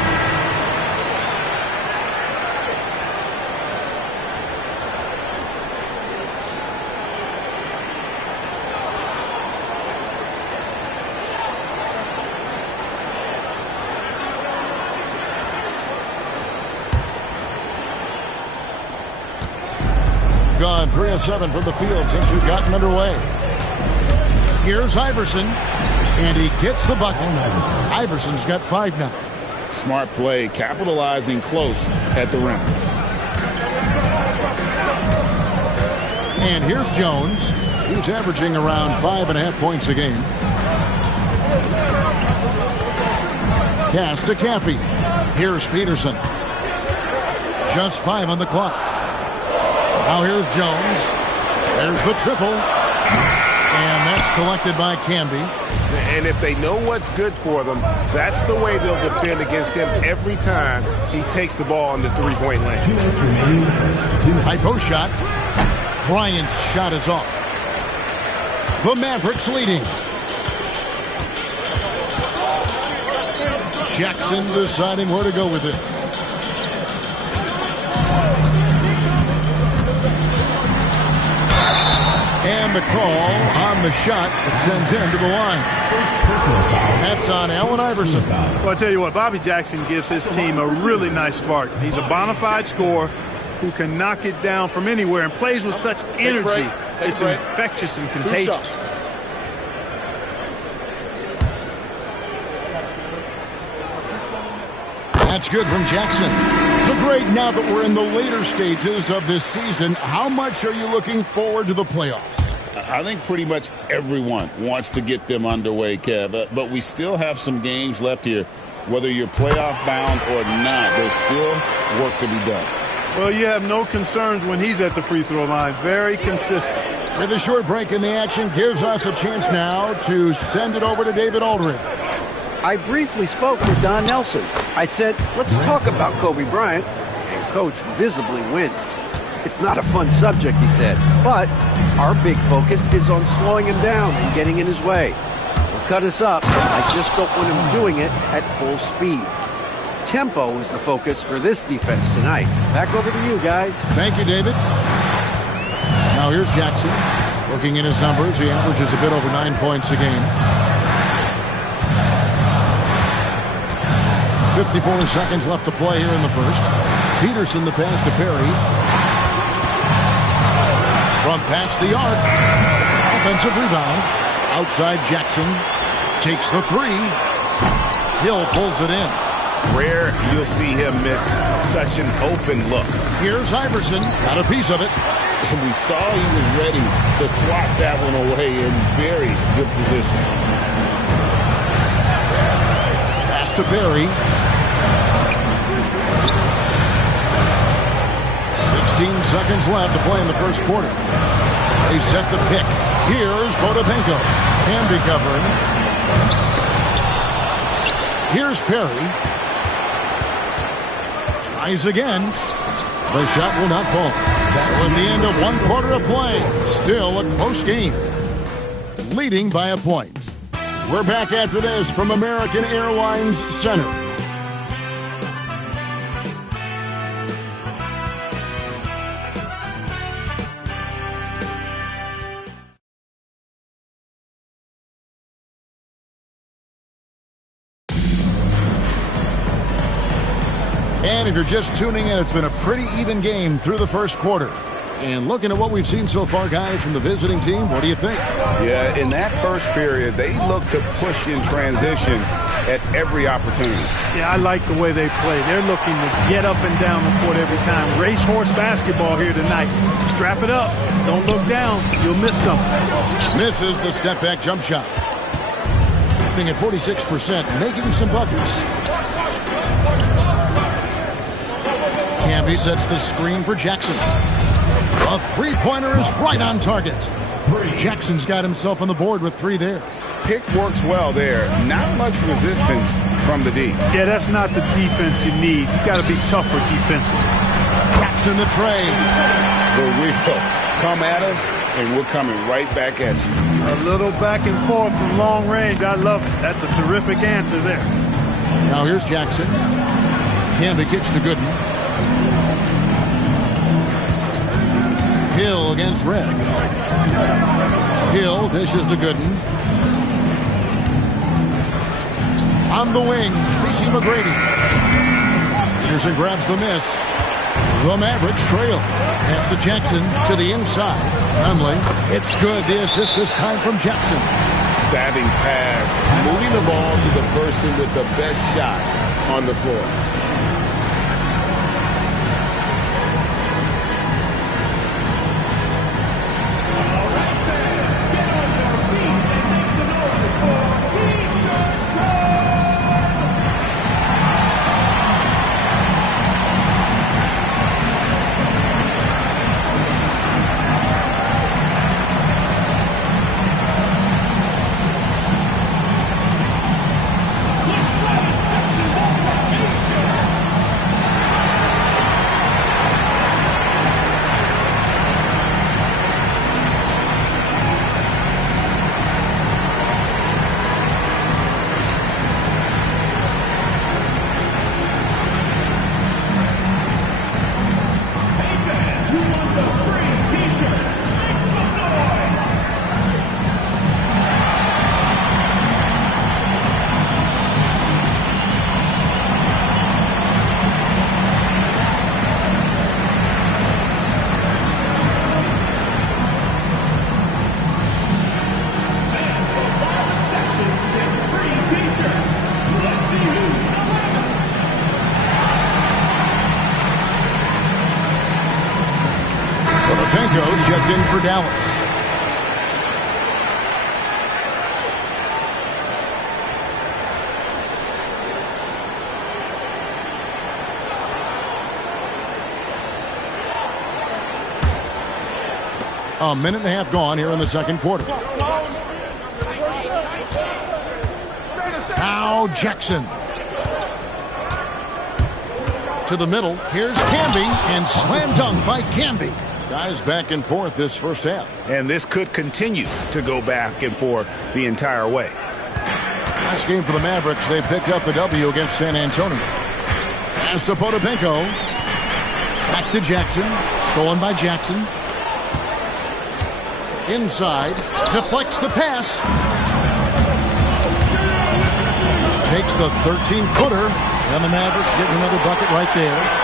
Gone 3 of 7 from the field since we've gotten underway. Here's Iverson, and he gets the bucket. Iverson's got 5 now. Smart play, capitalizing close at the rim. And here's Jones. He's averaging around 5.5 points a game. Pass to Caffey. Here's Peterson. Just 5 on the clock. Now here's Jones. There's the triple. And that's collected by Camby. And if they know what's good for them, that's the way they'll defend against him every time he takes the ball in the three-point lane. High post shot. Bryant's shot is off. The Mavericks leading. Jackson deciding where to go with it. And the call on the shot that sends him to the line. That's on Allen Iverson. Well, I tell you what, Bobby Jackson gives his team a really nice spark. He's a bona fide scorer who can knock it down from anywhere and plays with such energy. It's infectious and contagious. That's good from Jackson. So Greg, now that we're in the later stages of this season, how much are you looking forward to the playoffs? I think pretty much everyone wants to get them underway, Kev. But we still have some games left here. Whether you're playoff bound or not, there's still work to be done. Well, you have no concerns when he's at the free throw line. Very consistent. With a short break in the action, gives us a chance now to send it over to David Aldridge. I briefly spoke with Don Nelson. I said, let's talk about Kobe Bryant, and Coach visibly winced. It's not a fun subject, he said, but our big focus is on slowing him down and getting in his way. He'll cut us up. I just don't want him doing it at full speed. Tempo is the focus for this defense tonight. Back over to you, guys. Thank you, David. Now here's Jackson. Looking at his numbers, he averages a bit over 9 points a game. 54 seconds left to play here in the first. Peterson the pass to Perry. From past the arc. Offensive rebound. Outside Jackson. Takes the three. Hill pulls it in. Rare you'll see him miss such an open look. Here's Iverson. Got a piece of it. We saw he was ready to swat that one away in very good position. Pass to Perry. 16 seconds left to play in the first quarter. They set the pick. Here's Potapenko. Camby covering. Here's Perry. Tries again. The shot will not fall. So at the end of 1 quarter of play, still a close game. Leading by a point. We're back after this from American Airlines Center. And if you're just tuning in, it's been a pretty even game through the first quarter. And looking at what we've seen so far, guys, from the visiting team, what do you think? Yeah, in that first period, they looked to push in transition at every opportunity. Yeah, I like the way they play. They're looking to get up and down the court every time. Racehorse basketball here tonight. Strap it up. Don't look down. You'll miss something. Misses the step-back jump shot. Being at 46%, making some buckets. Camby sets the screen for Jackson. A three-pointer is right on target. Jackson's got himself on the board with 3 there. Pick works well there. Not much resistance from the D. Yeah, that's not the defense you need. You got to be tougher defensively. Traps in the tray. The wheel. Come at us, and we're coming right back at you. A little back and forth from long range. I love it. That's a terrific answer there. Now here's Jackson. Camby kicks to Gooden. Hill against Red. Hill dishes to Gooden. On the wing, Tracy McGrady. Peterson grabs the miss. The Mavericks trail. Pass to Jackson to the inside. Conley. It's good. The assist this time from Jackson. Savvy pass. Moving the ball to the person with the best shot on the floor. Penco's checked in for Dallas. A minute and a half gone here in the second quarter. Now Jackson. To the middle. Here's Camby. And slam dunk by Camby. Guys back and forth this first half. And this could continue to go back and forth the entire way. Last game for the Mavericks, they picked up the W against San Antonio. Pass to Potapenko. Back to Jackson. Stolen by Jackson. Inside. Deflects the pass. Takes the 13-footer. And the Mavericks getting another bucket right there.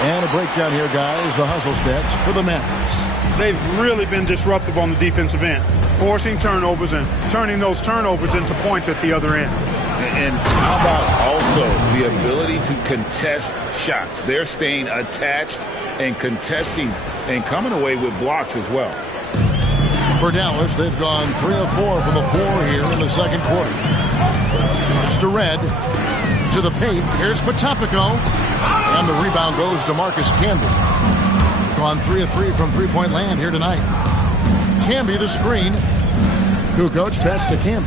And a breakdown here, guys. The hustle stats for the Mavericks. They've really been disruptive on the defensive end, forcing turnovers and turning those turnovers into points at the other end. And how about also the ability to contest shots? They're staying attached and contesting and coming away with blocks as well. For Dallas, they've gone 3 of 4 from the floor here in the second quarter. Mr. Red to the paint. Here's Potapenko. And the rebound goes to Marcus Camby. Gone 3 of 3 from three-point land here tonight. Camby the screen. Kukoc pass to Camby.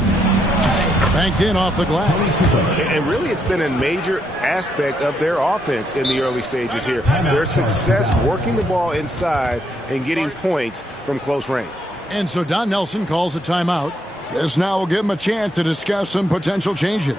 Banked in off the glass. And really it's been a major aspect of their offense in the early stages here. Their success working the ball inside and getting points from close range. And so Don Nelson calls a timeout. This now will give him a chance to discuss some potential changes.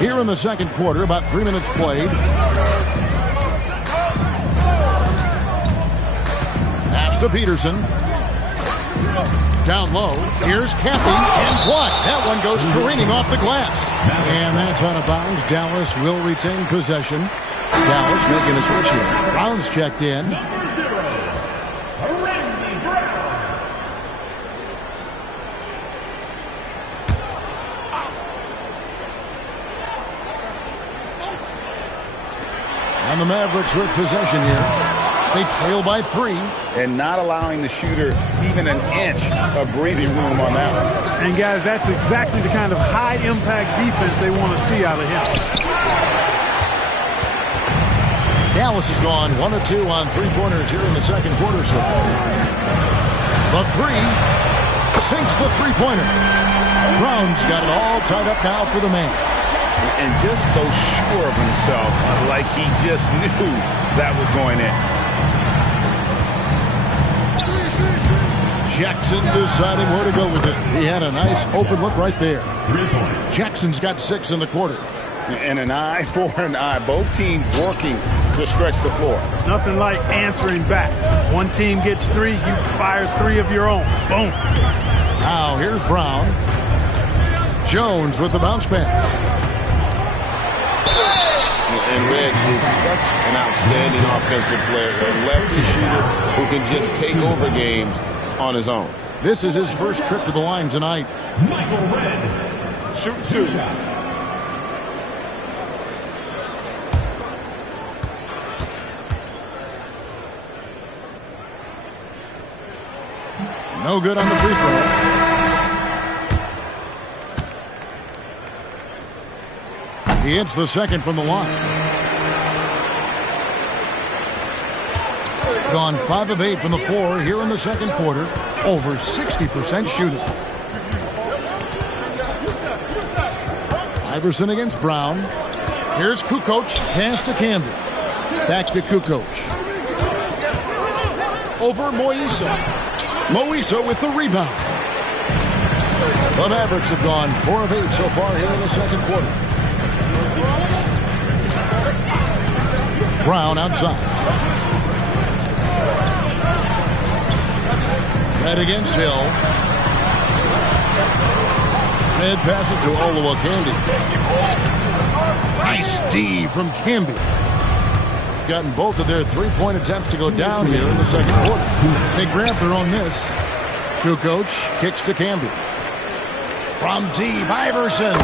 Here in the second quarter, about 3 minutes played. Pass to Peterson. Down low. Here's Camby and blocked. That one goes careening off the glass. And that's out of bounds. Dallas will retain possession. Dallas making a switch here. Brown's checked in. And the Mavericks with possession here. They trail by 3. And not allowing the shooter even an inch of breathing room on that one. And guys, that's exactly the kind of high-impact defense they want to see out of him. Dallas has gone 1 of 2 on three-pointers here in the second quarter so far. The three sinks the three-pointer. Brown's got it all tied up now for the man. And just so sure of himself, like he just knew that was going in. Jackson deciding where to go with it. He had a nice open look right there. 3 points. Jackson's got 6 in the quarter. And an eye for an eye. Both teams working to stretch the floor. Nothing like answering back. One team gets 3, you fire 3 of your own. Boom. Now here's Brown. Jones with the bounce pass. And Red is such an outstanding offensive player. A lefty shooter who can just take over games on his own. This is his first trip to the line tonight. Michael Red. Shoot 2. No good on the free throw. He hits the second from the line. Gone 5 of 8 from the floor here in the second quarter. Over 60% shooting. Iverson against Brown. Here's Kukoc. Pass to Campbell. Back to Kukoc. Over Moisa. Moisa with the rebound. The Mavericks have gone 4 of 8 so far here in the second quarter. Brown outside. Red against Hill. Red passes to Oluwaseyi. Nice D from Camby. Gotten both of their three-point attempts to go down here in the second quarter. They grab their own miss. Kukoc kicks to Camby. From deep, Iverson.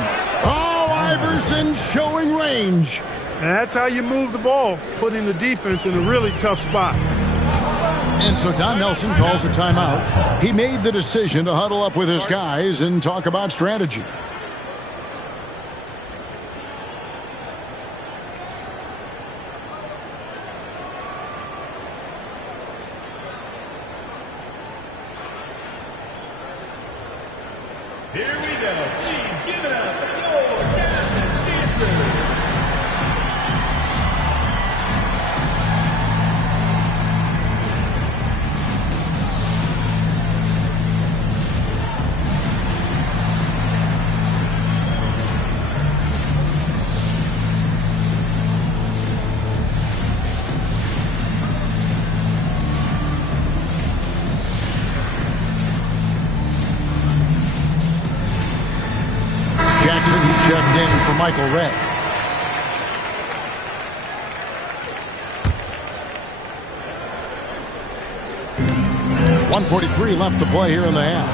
Oh, Iverson showing range. And that's how you move the ball, putting the defense in a really tough spot. And so Don Nelson calls a timeout. He made the decision to huddle up with his guys and talk about strategy. Here we go. Please give it up for your Dallas Dancers. Jackson's checked in for Michael Red. .143 left to play here in the half.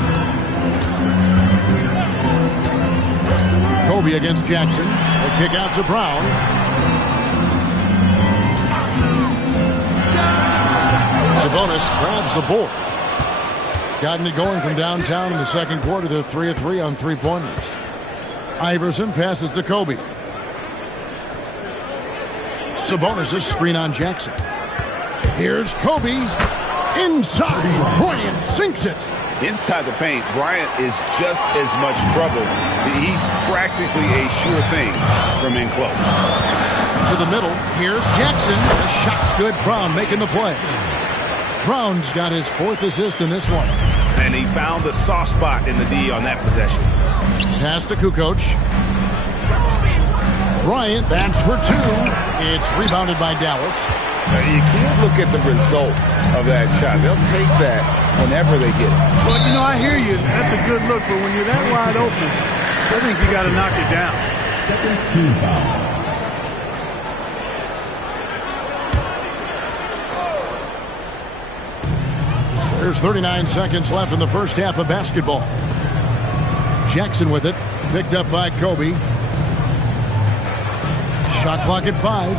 Kobe against Jackson. The kick out to Brown. Sabonis grabs the board. Gotten it going from downtown in the second quarter. They're 3 of 3 on three-pointers. Iverson passes to Kobe. Sabonis' screen on Jackson. Here's Kobe. Inside. Bryant sinks it. Inside the paint, Bryant is just as much trouble. He's practically a sure thing from in close. To the middle. Here's Jackson. The shot's good. Brown making the play. Brown's got his 4th assist in this one. And he found the soft spot in the D on that possession. Pass to Kukoc. Bryant, that's for 2. It's rebounded by Dallas. Now, you can't look at the result of that shot. They'll take that whenever they get it. Well, you know, I hear you. That's a good look, but when you're that wide open, I think you got to knock it down. Second team foul. There's 39 seconds left in the first half of basketball. Jackson with it. Picked up by Kobe. Shot clock at 5.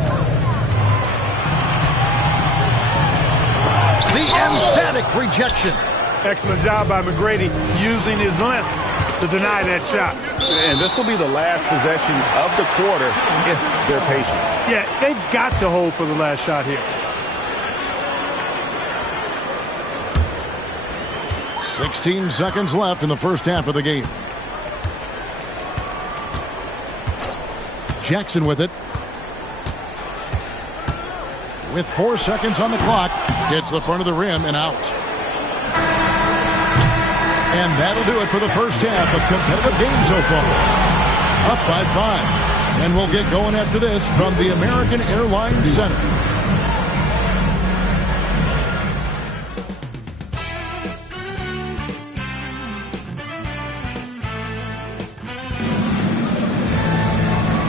The emphatic rejection. Excellent job by McGrady using his length to deny that shot. And this will be the last possession of the quarter if they're patient. Yeah, they've got to hold for the last shot here. 16 seconds left in the first half of the game. Jackson with it. With 4 seconds on the clock, gets the front of the rim and out. And that'll do it for the first half of competitive game so far. Up by 5. And we'll get going after this from the American Airlines Center.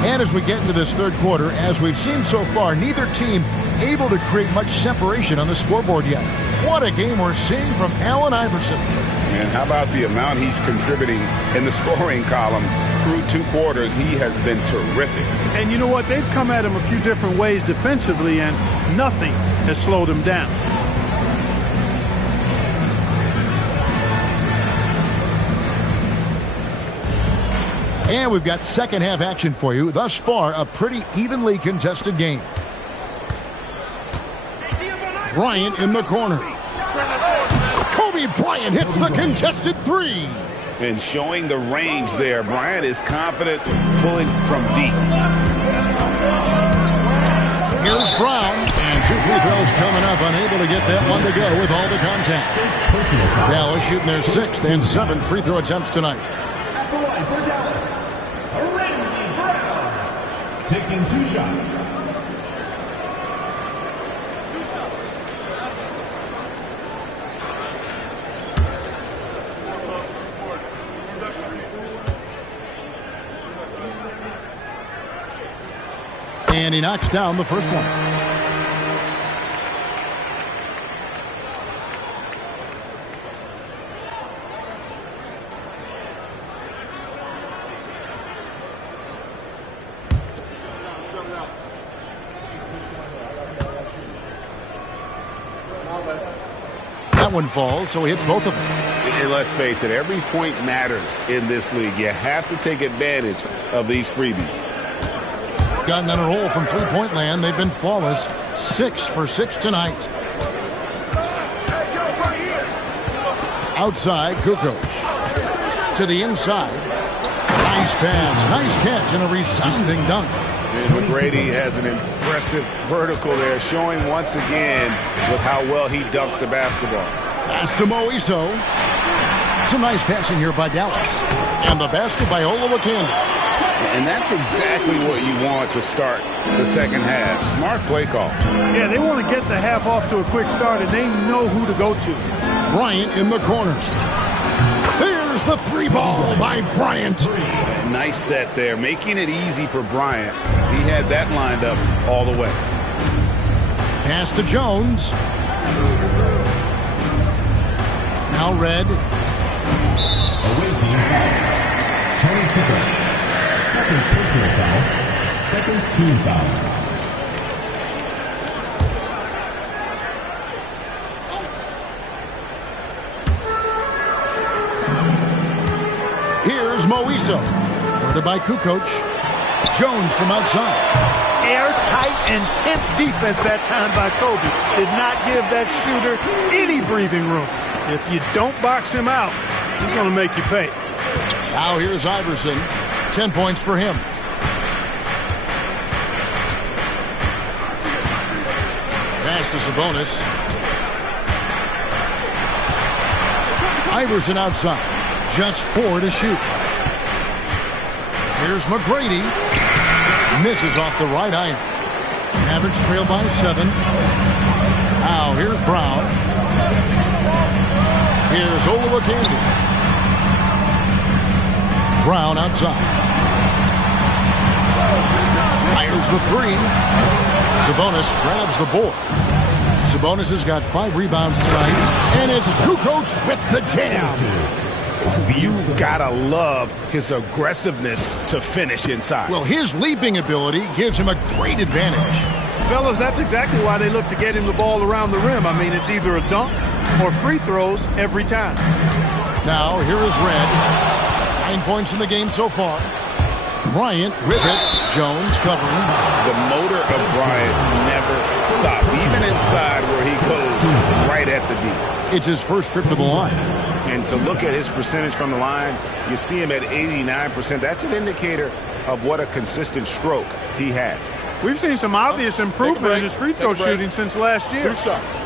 And as we get into this third quarter, as we've seen so far, neither team able to create much separation on the scoreboard yet. What a game we're seeing from Allen Iverson. And how about the amount he's contributing in the scoring column through 2 quarters? He has been terrific. And you know what? They've come at him a few different ways defensively, and nothing has slowed him down. And we've got second half action for you. Thus far, a pretty evenly contested game. Bryant in the corner. Kobe Bryant hits the contested 3. And showing the range there. Bryant is confident pulling from deep. Here's Brown. And 2 free throws coming up. Unable to get that one to go with all the contact. Dallas shooting their 6th and 7th free throw attempts tonight. At the line for Dallas, Randy Brown, taking 2 shots. And he knocks down the first one. That one falls, so he hits both of them. And let's face it, every point matters in this league. You have to take advantage of these freebies. Gotten on a roll from three-point land. They've been flawless. 6 for 6 tonight. Outside, Kukoc. To the inside. Nice pass, nice catch, and a resounding dunk. And McGrady has an impressive vertical there, showing once again with how well he dunks the basketball. Pass to Moiso. Some nice passing here by Dallas. And the basket by Olowokandi. And that's exactly what you want to start the second half. Smart play call. Yeah, they want to get the half off to a quick start, and they know who to go to. Bryant in the corners. There's the 3 ball by Bryant. Nice set there, making it easy for Bryant. He had that lined up all the way. Pass to Jones. Now Red. Away team foul. Tony Kukoc. Second personal foul. Second team foul. Here's Moiso. Guarded by Kukoc. Jones from outside. Airtight, intense defense that time by Kobe. Did not give that shooter any breathing room. If you don't box him out, he's going to make you pay. Now here's Iverson. 10 points for him. Pass to Sabonis. Iverson outside. Just 4 to shoot. Here's McGrady. Misses off the right iron. Average trail by 7. Now here's Brown. Here's Olowokandi. Brown outside. Fires the 3. Sabonis grabs the board. Sabonis has got 5 rebounds tonight. And it's Kukoc with the jam. You gotta love his aggressiveness to finish inside. Well, his leaping ability gives him a great advantage. Fellas, that's exactly why they look to get him the ball around the rim. I mean, it's either a dunk or free throws every time. Now, here is Red. 9 points in the game so far. Bryant with it. Jones covering. The motor of Bryant never stops, even inside where he goes right at the D. It's his first trip to the line. And to look at his percentage from the line, you see him at 89%. That's an indicator of what a consistent stroke he has. We've seen some obvious improvement in his free throw shooting since last year. 2 shots.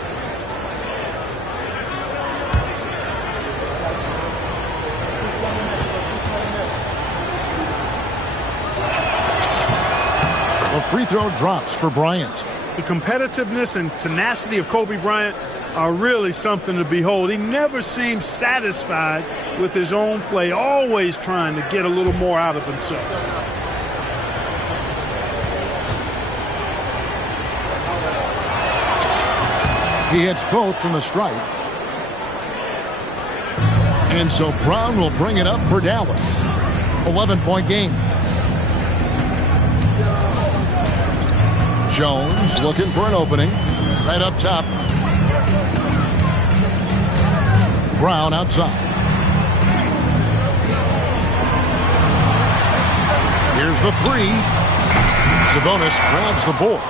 The free throw drops for Bryant. The competitiveness and tenacity of Kobe Bryant are really something to behold. He never seems satisfied with his own play, always trying to get a little more out of himself. He hits both from the stripe. And so Brown will bring it up for Dallas. 11-point game. Jones looking for an opening. Right up top. Brown outside. Here's the three. Sabonis grabs the board.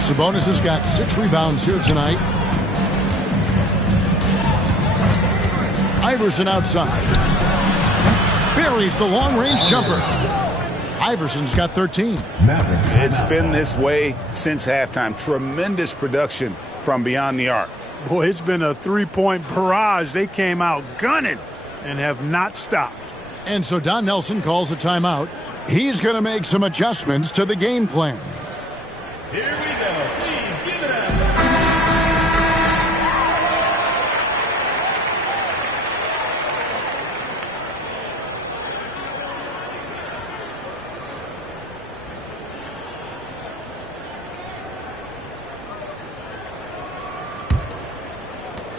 Sabonis has got 6 rebounds here tonight. Iverson outside. Buries the long-range jumper. Iverson's got 13. It's been this way since halftime. Tremendous production from beyond the arc. Boy, it's been a three-point barrage. They came out gunning and have not stopped. And so Don Nelson calls a timeout. He's going to make some adjustments to the game plan. Here we go. Please give it up.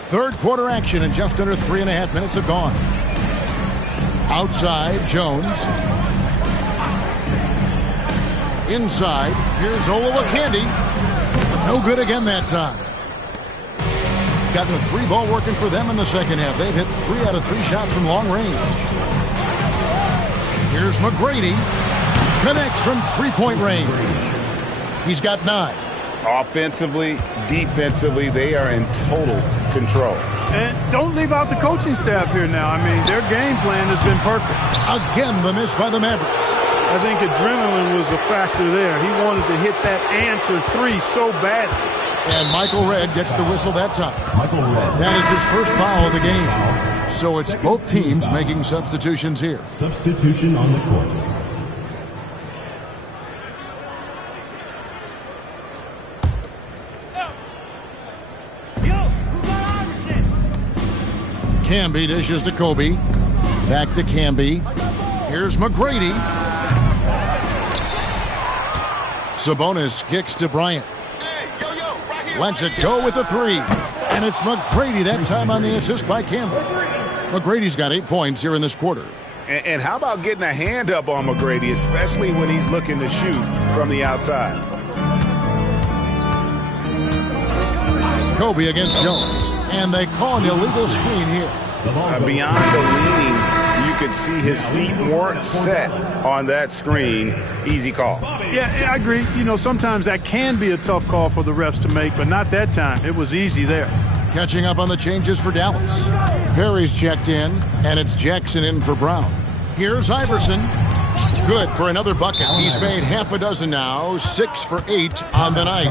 Third quarter action and just under 3.5 minutes have gone. Outside, Jones. Inside, here's Olowokandi. No good again that time. Gotten the 3 ball working for them in the second half. They've hit 3 out of 3 shots from long range. Here's McGrady. Connects from 3-point range. He's got 9. Offensively, defensively, they are in total control. And don't leave out the coaching staff here now. I mean, their game plan has been perfect. Again, the miss by the Mavericks. I think adrenaline was a factor there. He wanted to hit that answer 3 so badly. And Michael Redd gets the whistle that time. That is his first foul of the game. So it's both teams making substitutions here. Substitution on the court. Camby dishes to Kobe. Back to Camby. Here's McGrady. Sabonis kicks to Bryant. Lets it go with a 3. And it's McGrady that time on the assist by Campbell. McGrady's got 8 points here in this quarter. And how about getting a hand up on McGrady, especially when he's looking to shoot from the outside? Kobe against Jones. And they call an illegal screen here. Beyond the leaning, you could see his feet weren't set on that screen. Easy call. Yeah, I agree. You know, sometimes that can be a tough call for the refs to make, but not that time. It was easy there. Catching up on the changes for Dallas. Perry's checked in, and it's Jackson in for Brown. Here's Iverson. Good for another bucket. He's made half a dozen now, 6 for 8 on the night.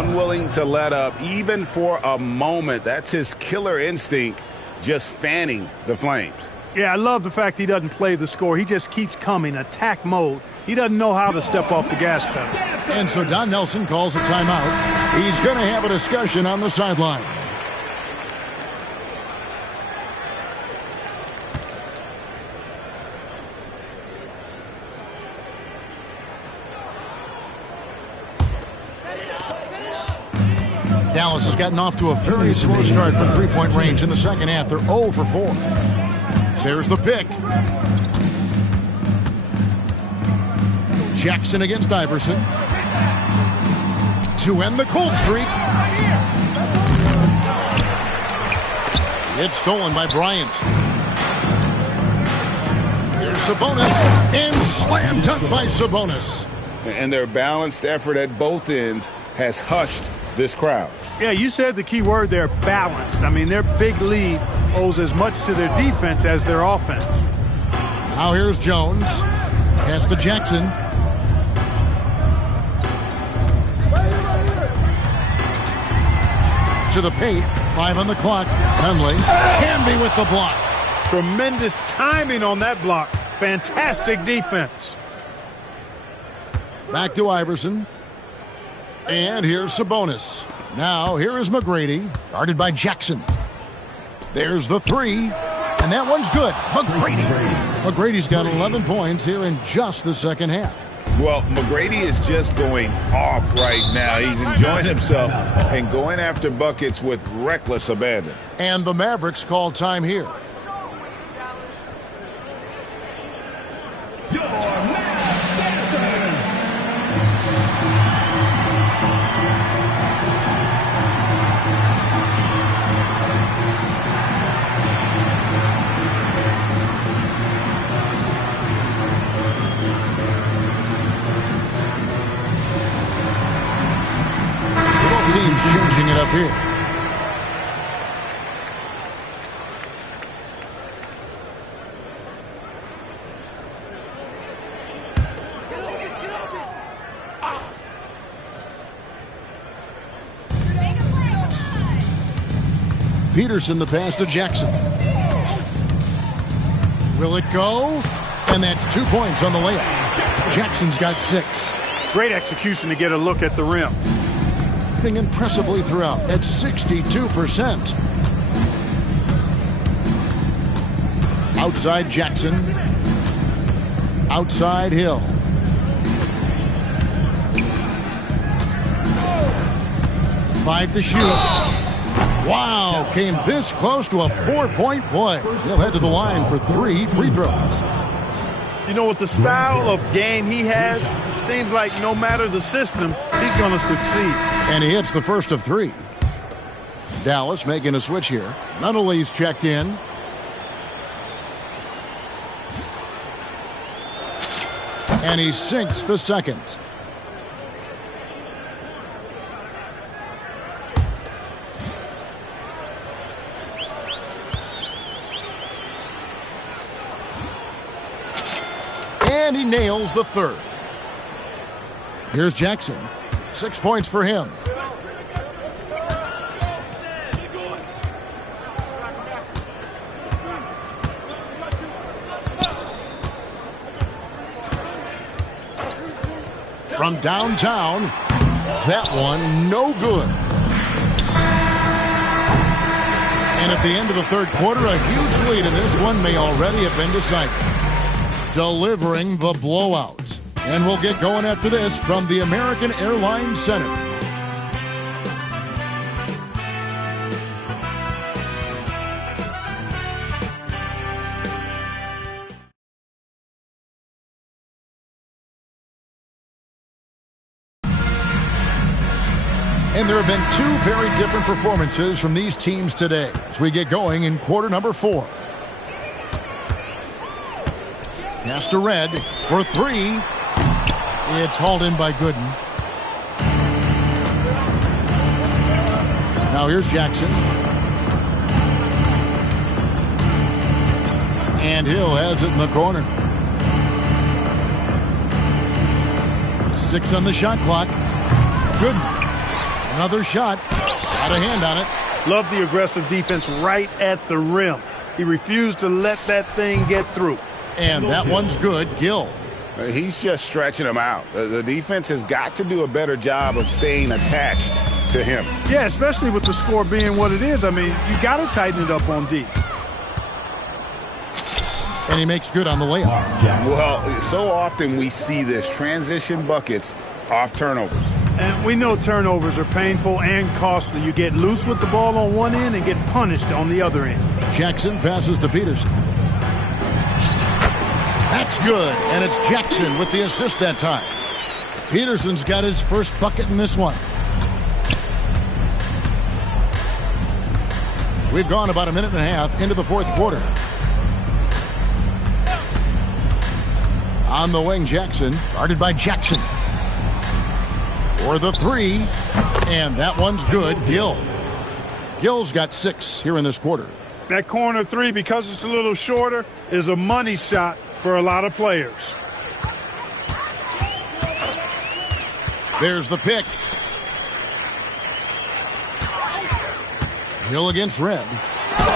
Unwilling to let up, even for a moment. That's his killer instinct, just fanning the flames. Yeah, I love the fact he doesn't play the score. He just keeps coming, attack mode. He doesn't know how to step off the gas pedal. And so Don Nelson calls a timeout. He's going to have a discussion on the sideline. Dallas has gotten off to a very slow start from 3-point range in the second half. They're 0 for 4. There's the pick. Jackson against Iverson. To end the cold streak. It's stolen by Bryant. Here's Sabonis, and slam dunk by Sabonis. And their balanced effort at both ends has hushed this crowd. Yeah, you said the key word there, balanced. I mean, their big lead owes as much to their defense as their offense. Now here's Jones. Pass to Jackson. To the paint. 5 on the clock. Conley. Camby with the block. Tremendous timing on that block. Fantastic defense. Back to Iverson. And here's Sabonis. Now here is McGrady. Guarded by Jackson. There's the three. And that one's good. McGrady's got 11 points here in just the second half. Well, McGrady is just going off right now. He's enjoying himself and going after buckets with reckless abandon. And the Mavericks call time here. Your last dancers. Teams changing it up here. Peterson the pass to Jackson. Will it go? And that's 2 points on the layup. Jackson's got 6. Great execution to get a look at the rim. Impressively throughout at 62%. Outside Jackson. Outside Hill. Five to shoot. Wow, came this close to a 4-point play. He'll head to the line for 3 free throws. You know, with the style of game he has, seems like no matter the system, he's going to succeed. And he hits the first of 3. Dallas making a switch here. Nunnally's checked in. And he sinks the second. And he nails the third. Here's Jackson. 6 points for him. From downtown, that one no good. And at the end of the third quarter, a huge lead in this one may already have been decided. Delivering the blowout. And we'll get going after this from the American Airlines Center. And there have been 2 very different performances from these teams today as we get going in quarter number 4. Pass to Red for 3. It's hauled in by Gooden. Now here's Jackson. And Hill has it in the corner. 6 on the shot clock. Gooden. Another shot. Got a hand on it. Love the aggressive defense right at the rim. He refused to let that thing get through. And that one's good. Gill. He's just stretching him out. The defense has got to do a better job of staying attached to him. Yeah, especially with the score being what it is. I mean, you got to tighten it up on D. And he makes good on the layup. Well, so often we see this, transition buckets off turnovers. And we know turnovers are painful and costly. You get loose with the ball on one end and get punished on the other end. Jackson passes to Peterson. That's good, and it's Jackson with the assist that time. Peterson's got his first bucket in this one. We've gone about a minute and a half into the fourth quarter. On the wing, Jackson, guarded by Jackson. For the three, and that one's good. Gill's got 6 here in this quarter. That corner three, because it's a little shorter, is a money shot for a lot of players. There's the pick. Hill against Red.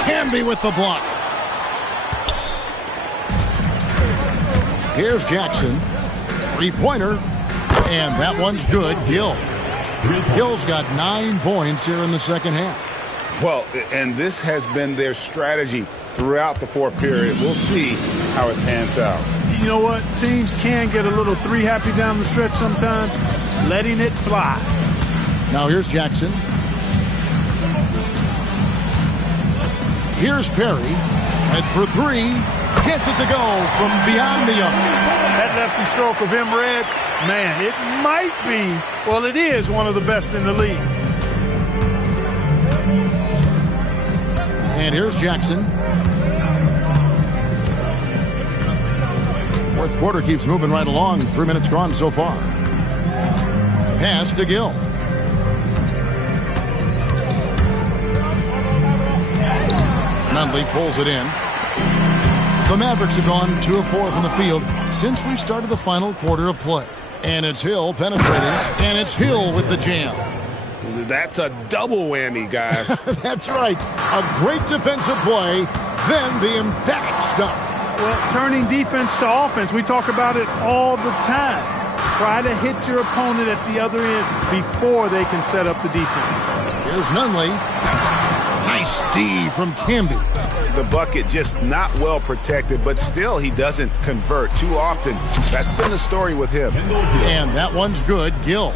Camby with the block. Here's Jackson. Three-pointer. And that one's good. Gill's got 9 points here in the second half. Well, and this has been their strategy throughout the fourth period. We'll see how it pans out. You know what? Teams can get a little three happy down the stretch sometimes. Letting it fly. Now here's Jackson. Here's Perry. Head for three. Gets it to go from beyond the arc. That lefty stroke of him, Reds, man, it might be, well, it is one of the best in the league. And here's Jackson. Fourth quarter keeps moving right along. 3 minutes gone so far. Pass to Gill. Nunley pulls it in. The Mavericks have gone 2 of 4 from the field since we started the final quarter of play. And it's Hill penetrating, and it's Hill with the jam. That's a double whammy, guys. That's right. A great defensive play, then the emphatic stuff. Well, turning defense to offense, we talk about it all the time. Try to hit your opponent at the other end before they can set up the defense. Here's Nunley. Nice D from Camby. The bucket just not well protected, but still he doesn't convert too often. That's been the story with him. And that one's good. Gill.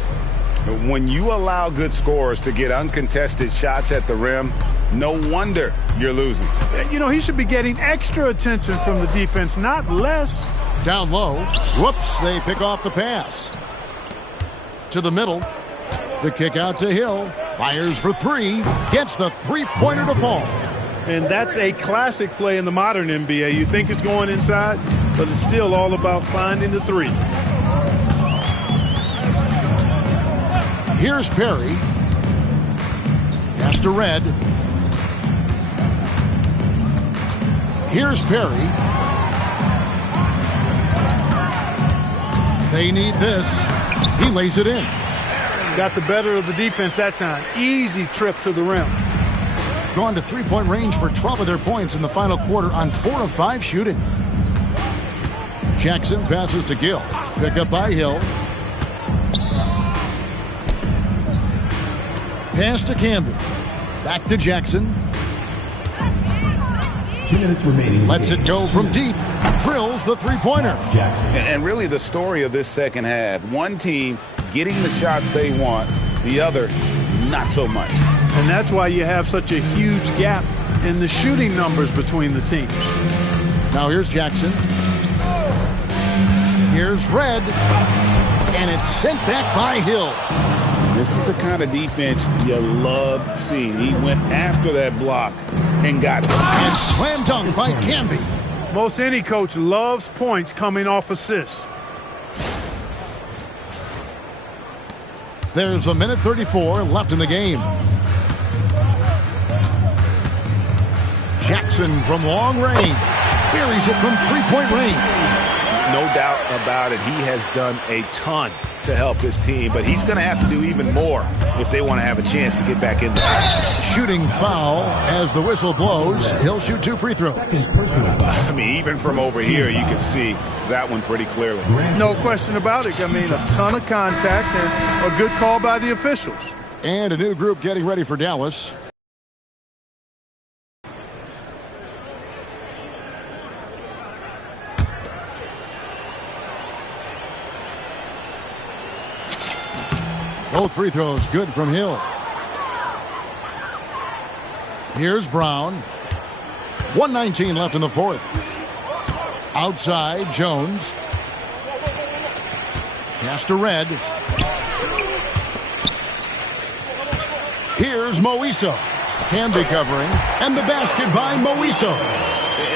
When you allow good scorers to get uncontested shots at the rim, no wonder you're losing. You know, he should be getting extra attention from the defense, not less. Down low. Whoops, they pick off the pass. To the middle. The kick out to Hill. Fires for three. Gets the three-pointer to fall. And that's a classic play in the modern NBA. You think it's going inside, but it's still all about finding the three. Here's Perry. Pass to Red. Here's Perry. They need this. He lays it in. Got the better of the defense that time. Easy trip to the rim. Drawn to three-point range for 12 of their points in the final quarter on 4 of 5 shooting. Jackson passes to Gill. Pick up by Hill. Pass to Camby. Back to Jackson. 2 minutes remaining. Lets it go from deep. Drills the three-pointer. And really the story of this second half. One team getting the shots they want, the other not so much. And that's why you have such a huge gap in the shooting numbers between the teams. Now here's Jackson. Here's Red. And it's sent back by Hill. This is the kind of defense you love seeing. He went after that block and got it. And slam dunk by Camby. Most any coach loves points coming off assists. There's a minute 34 left in the game. Jackson from long range. Buries it from three-point range. No doubt about it. He has done a ton to help his team, but he's going to have to do even more if they want to have a chance to get back in the shooting foul as the whistle blows. He'll shoot 2 free throws. I mean, even from over here, you can see that one pretty clearly. No question about it. I mean, a ton of contact and a good call by the officials. And a new group getting ready for Dallas. Both free throws good from Hill. Here's Brown. 1:19 left in the fourth. Outside, Jones. Pass to Red. Here's Moiso. Camby covering. And the basket by Moiso.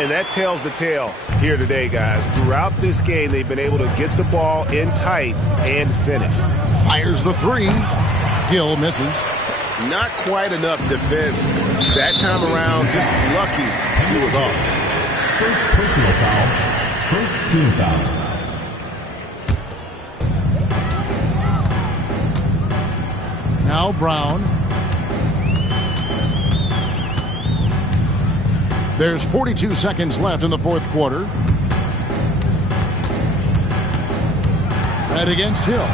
And that tells the tale. here today, guys. Throughout this game, they've been able to get the ball in tight and finish. Fires the three. Gill misses. Not quite enough defense that time around. Just lucky he was off. First personal foul. First team foul. Now Brown. There's 42 seconds left in the fourth quarter. Red against Hill.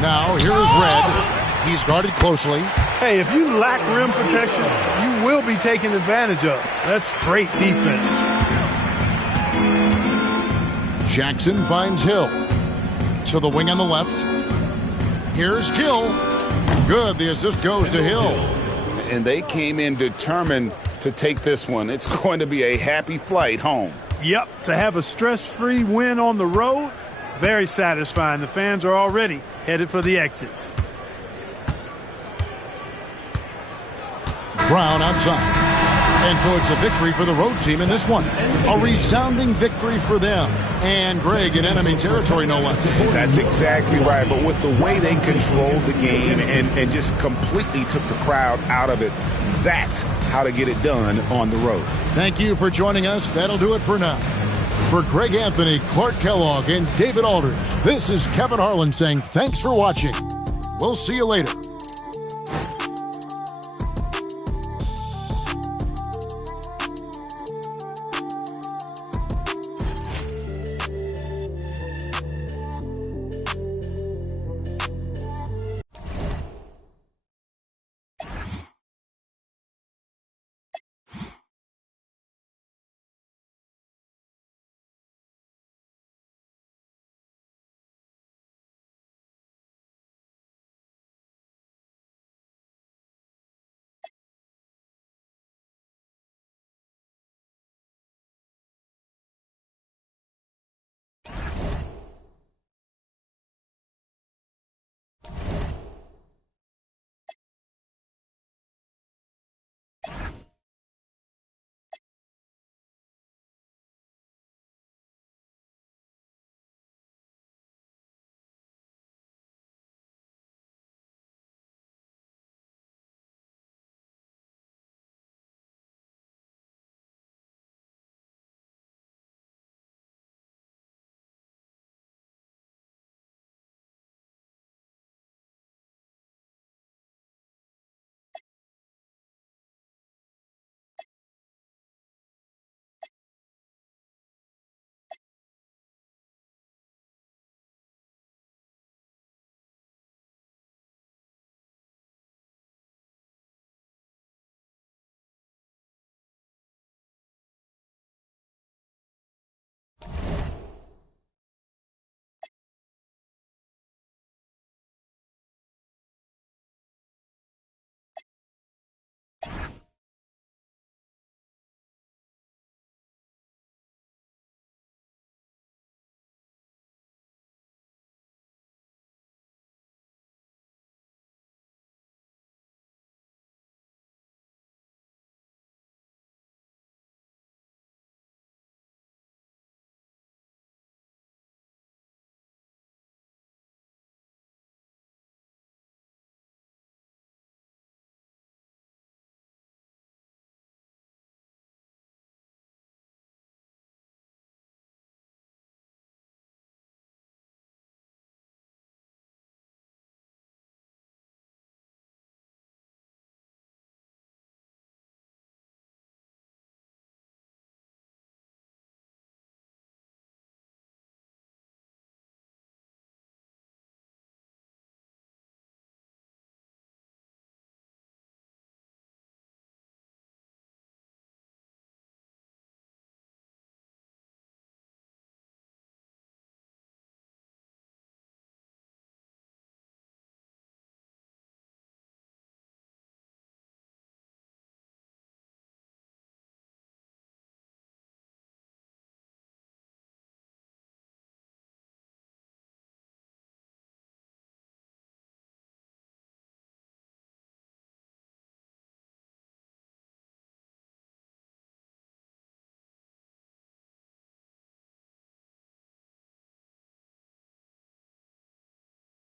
Now here is Red. He's guarded closely. Hey, if you lack rim protection, you will be taken advantage of. That's great defense. Jackson finds Hill. To the wing on the left. Here's Gill. Good. The assist goes to Hill. And they came in determined to take this one. It's going to be a happy flight home. Yep, to have a stress-free win on the road, very satisfying. The fans are already headed for the exits. Brown outside. And so it's a victory for the road team in this one. A resounding victory for them. And Greg in enemy territory, no less. That's exactly right. But with the way they controlled the game and just completely took the crowd out of it, that's how to get it done on the road. Thank you for joining us. That'll do it for now. For Greg Anthony, Clark Kellogg, and David Aldridge, this is Kevin Harlan saying thanks for watching. We'll see you later.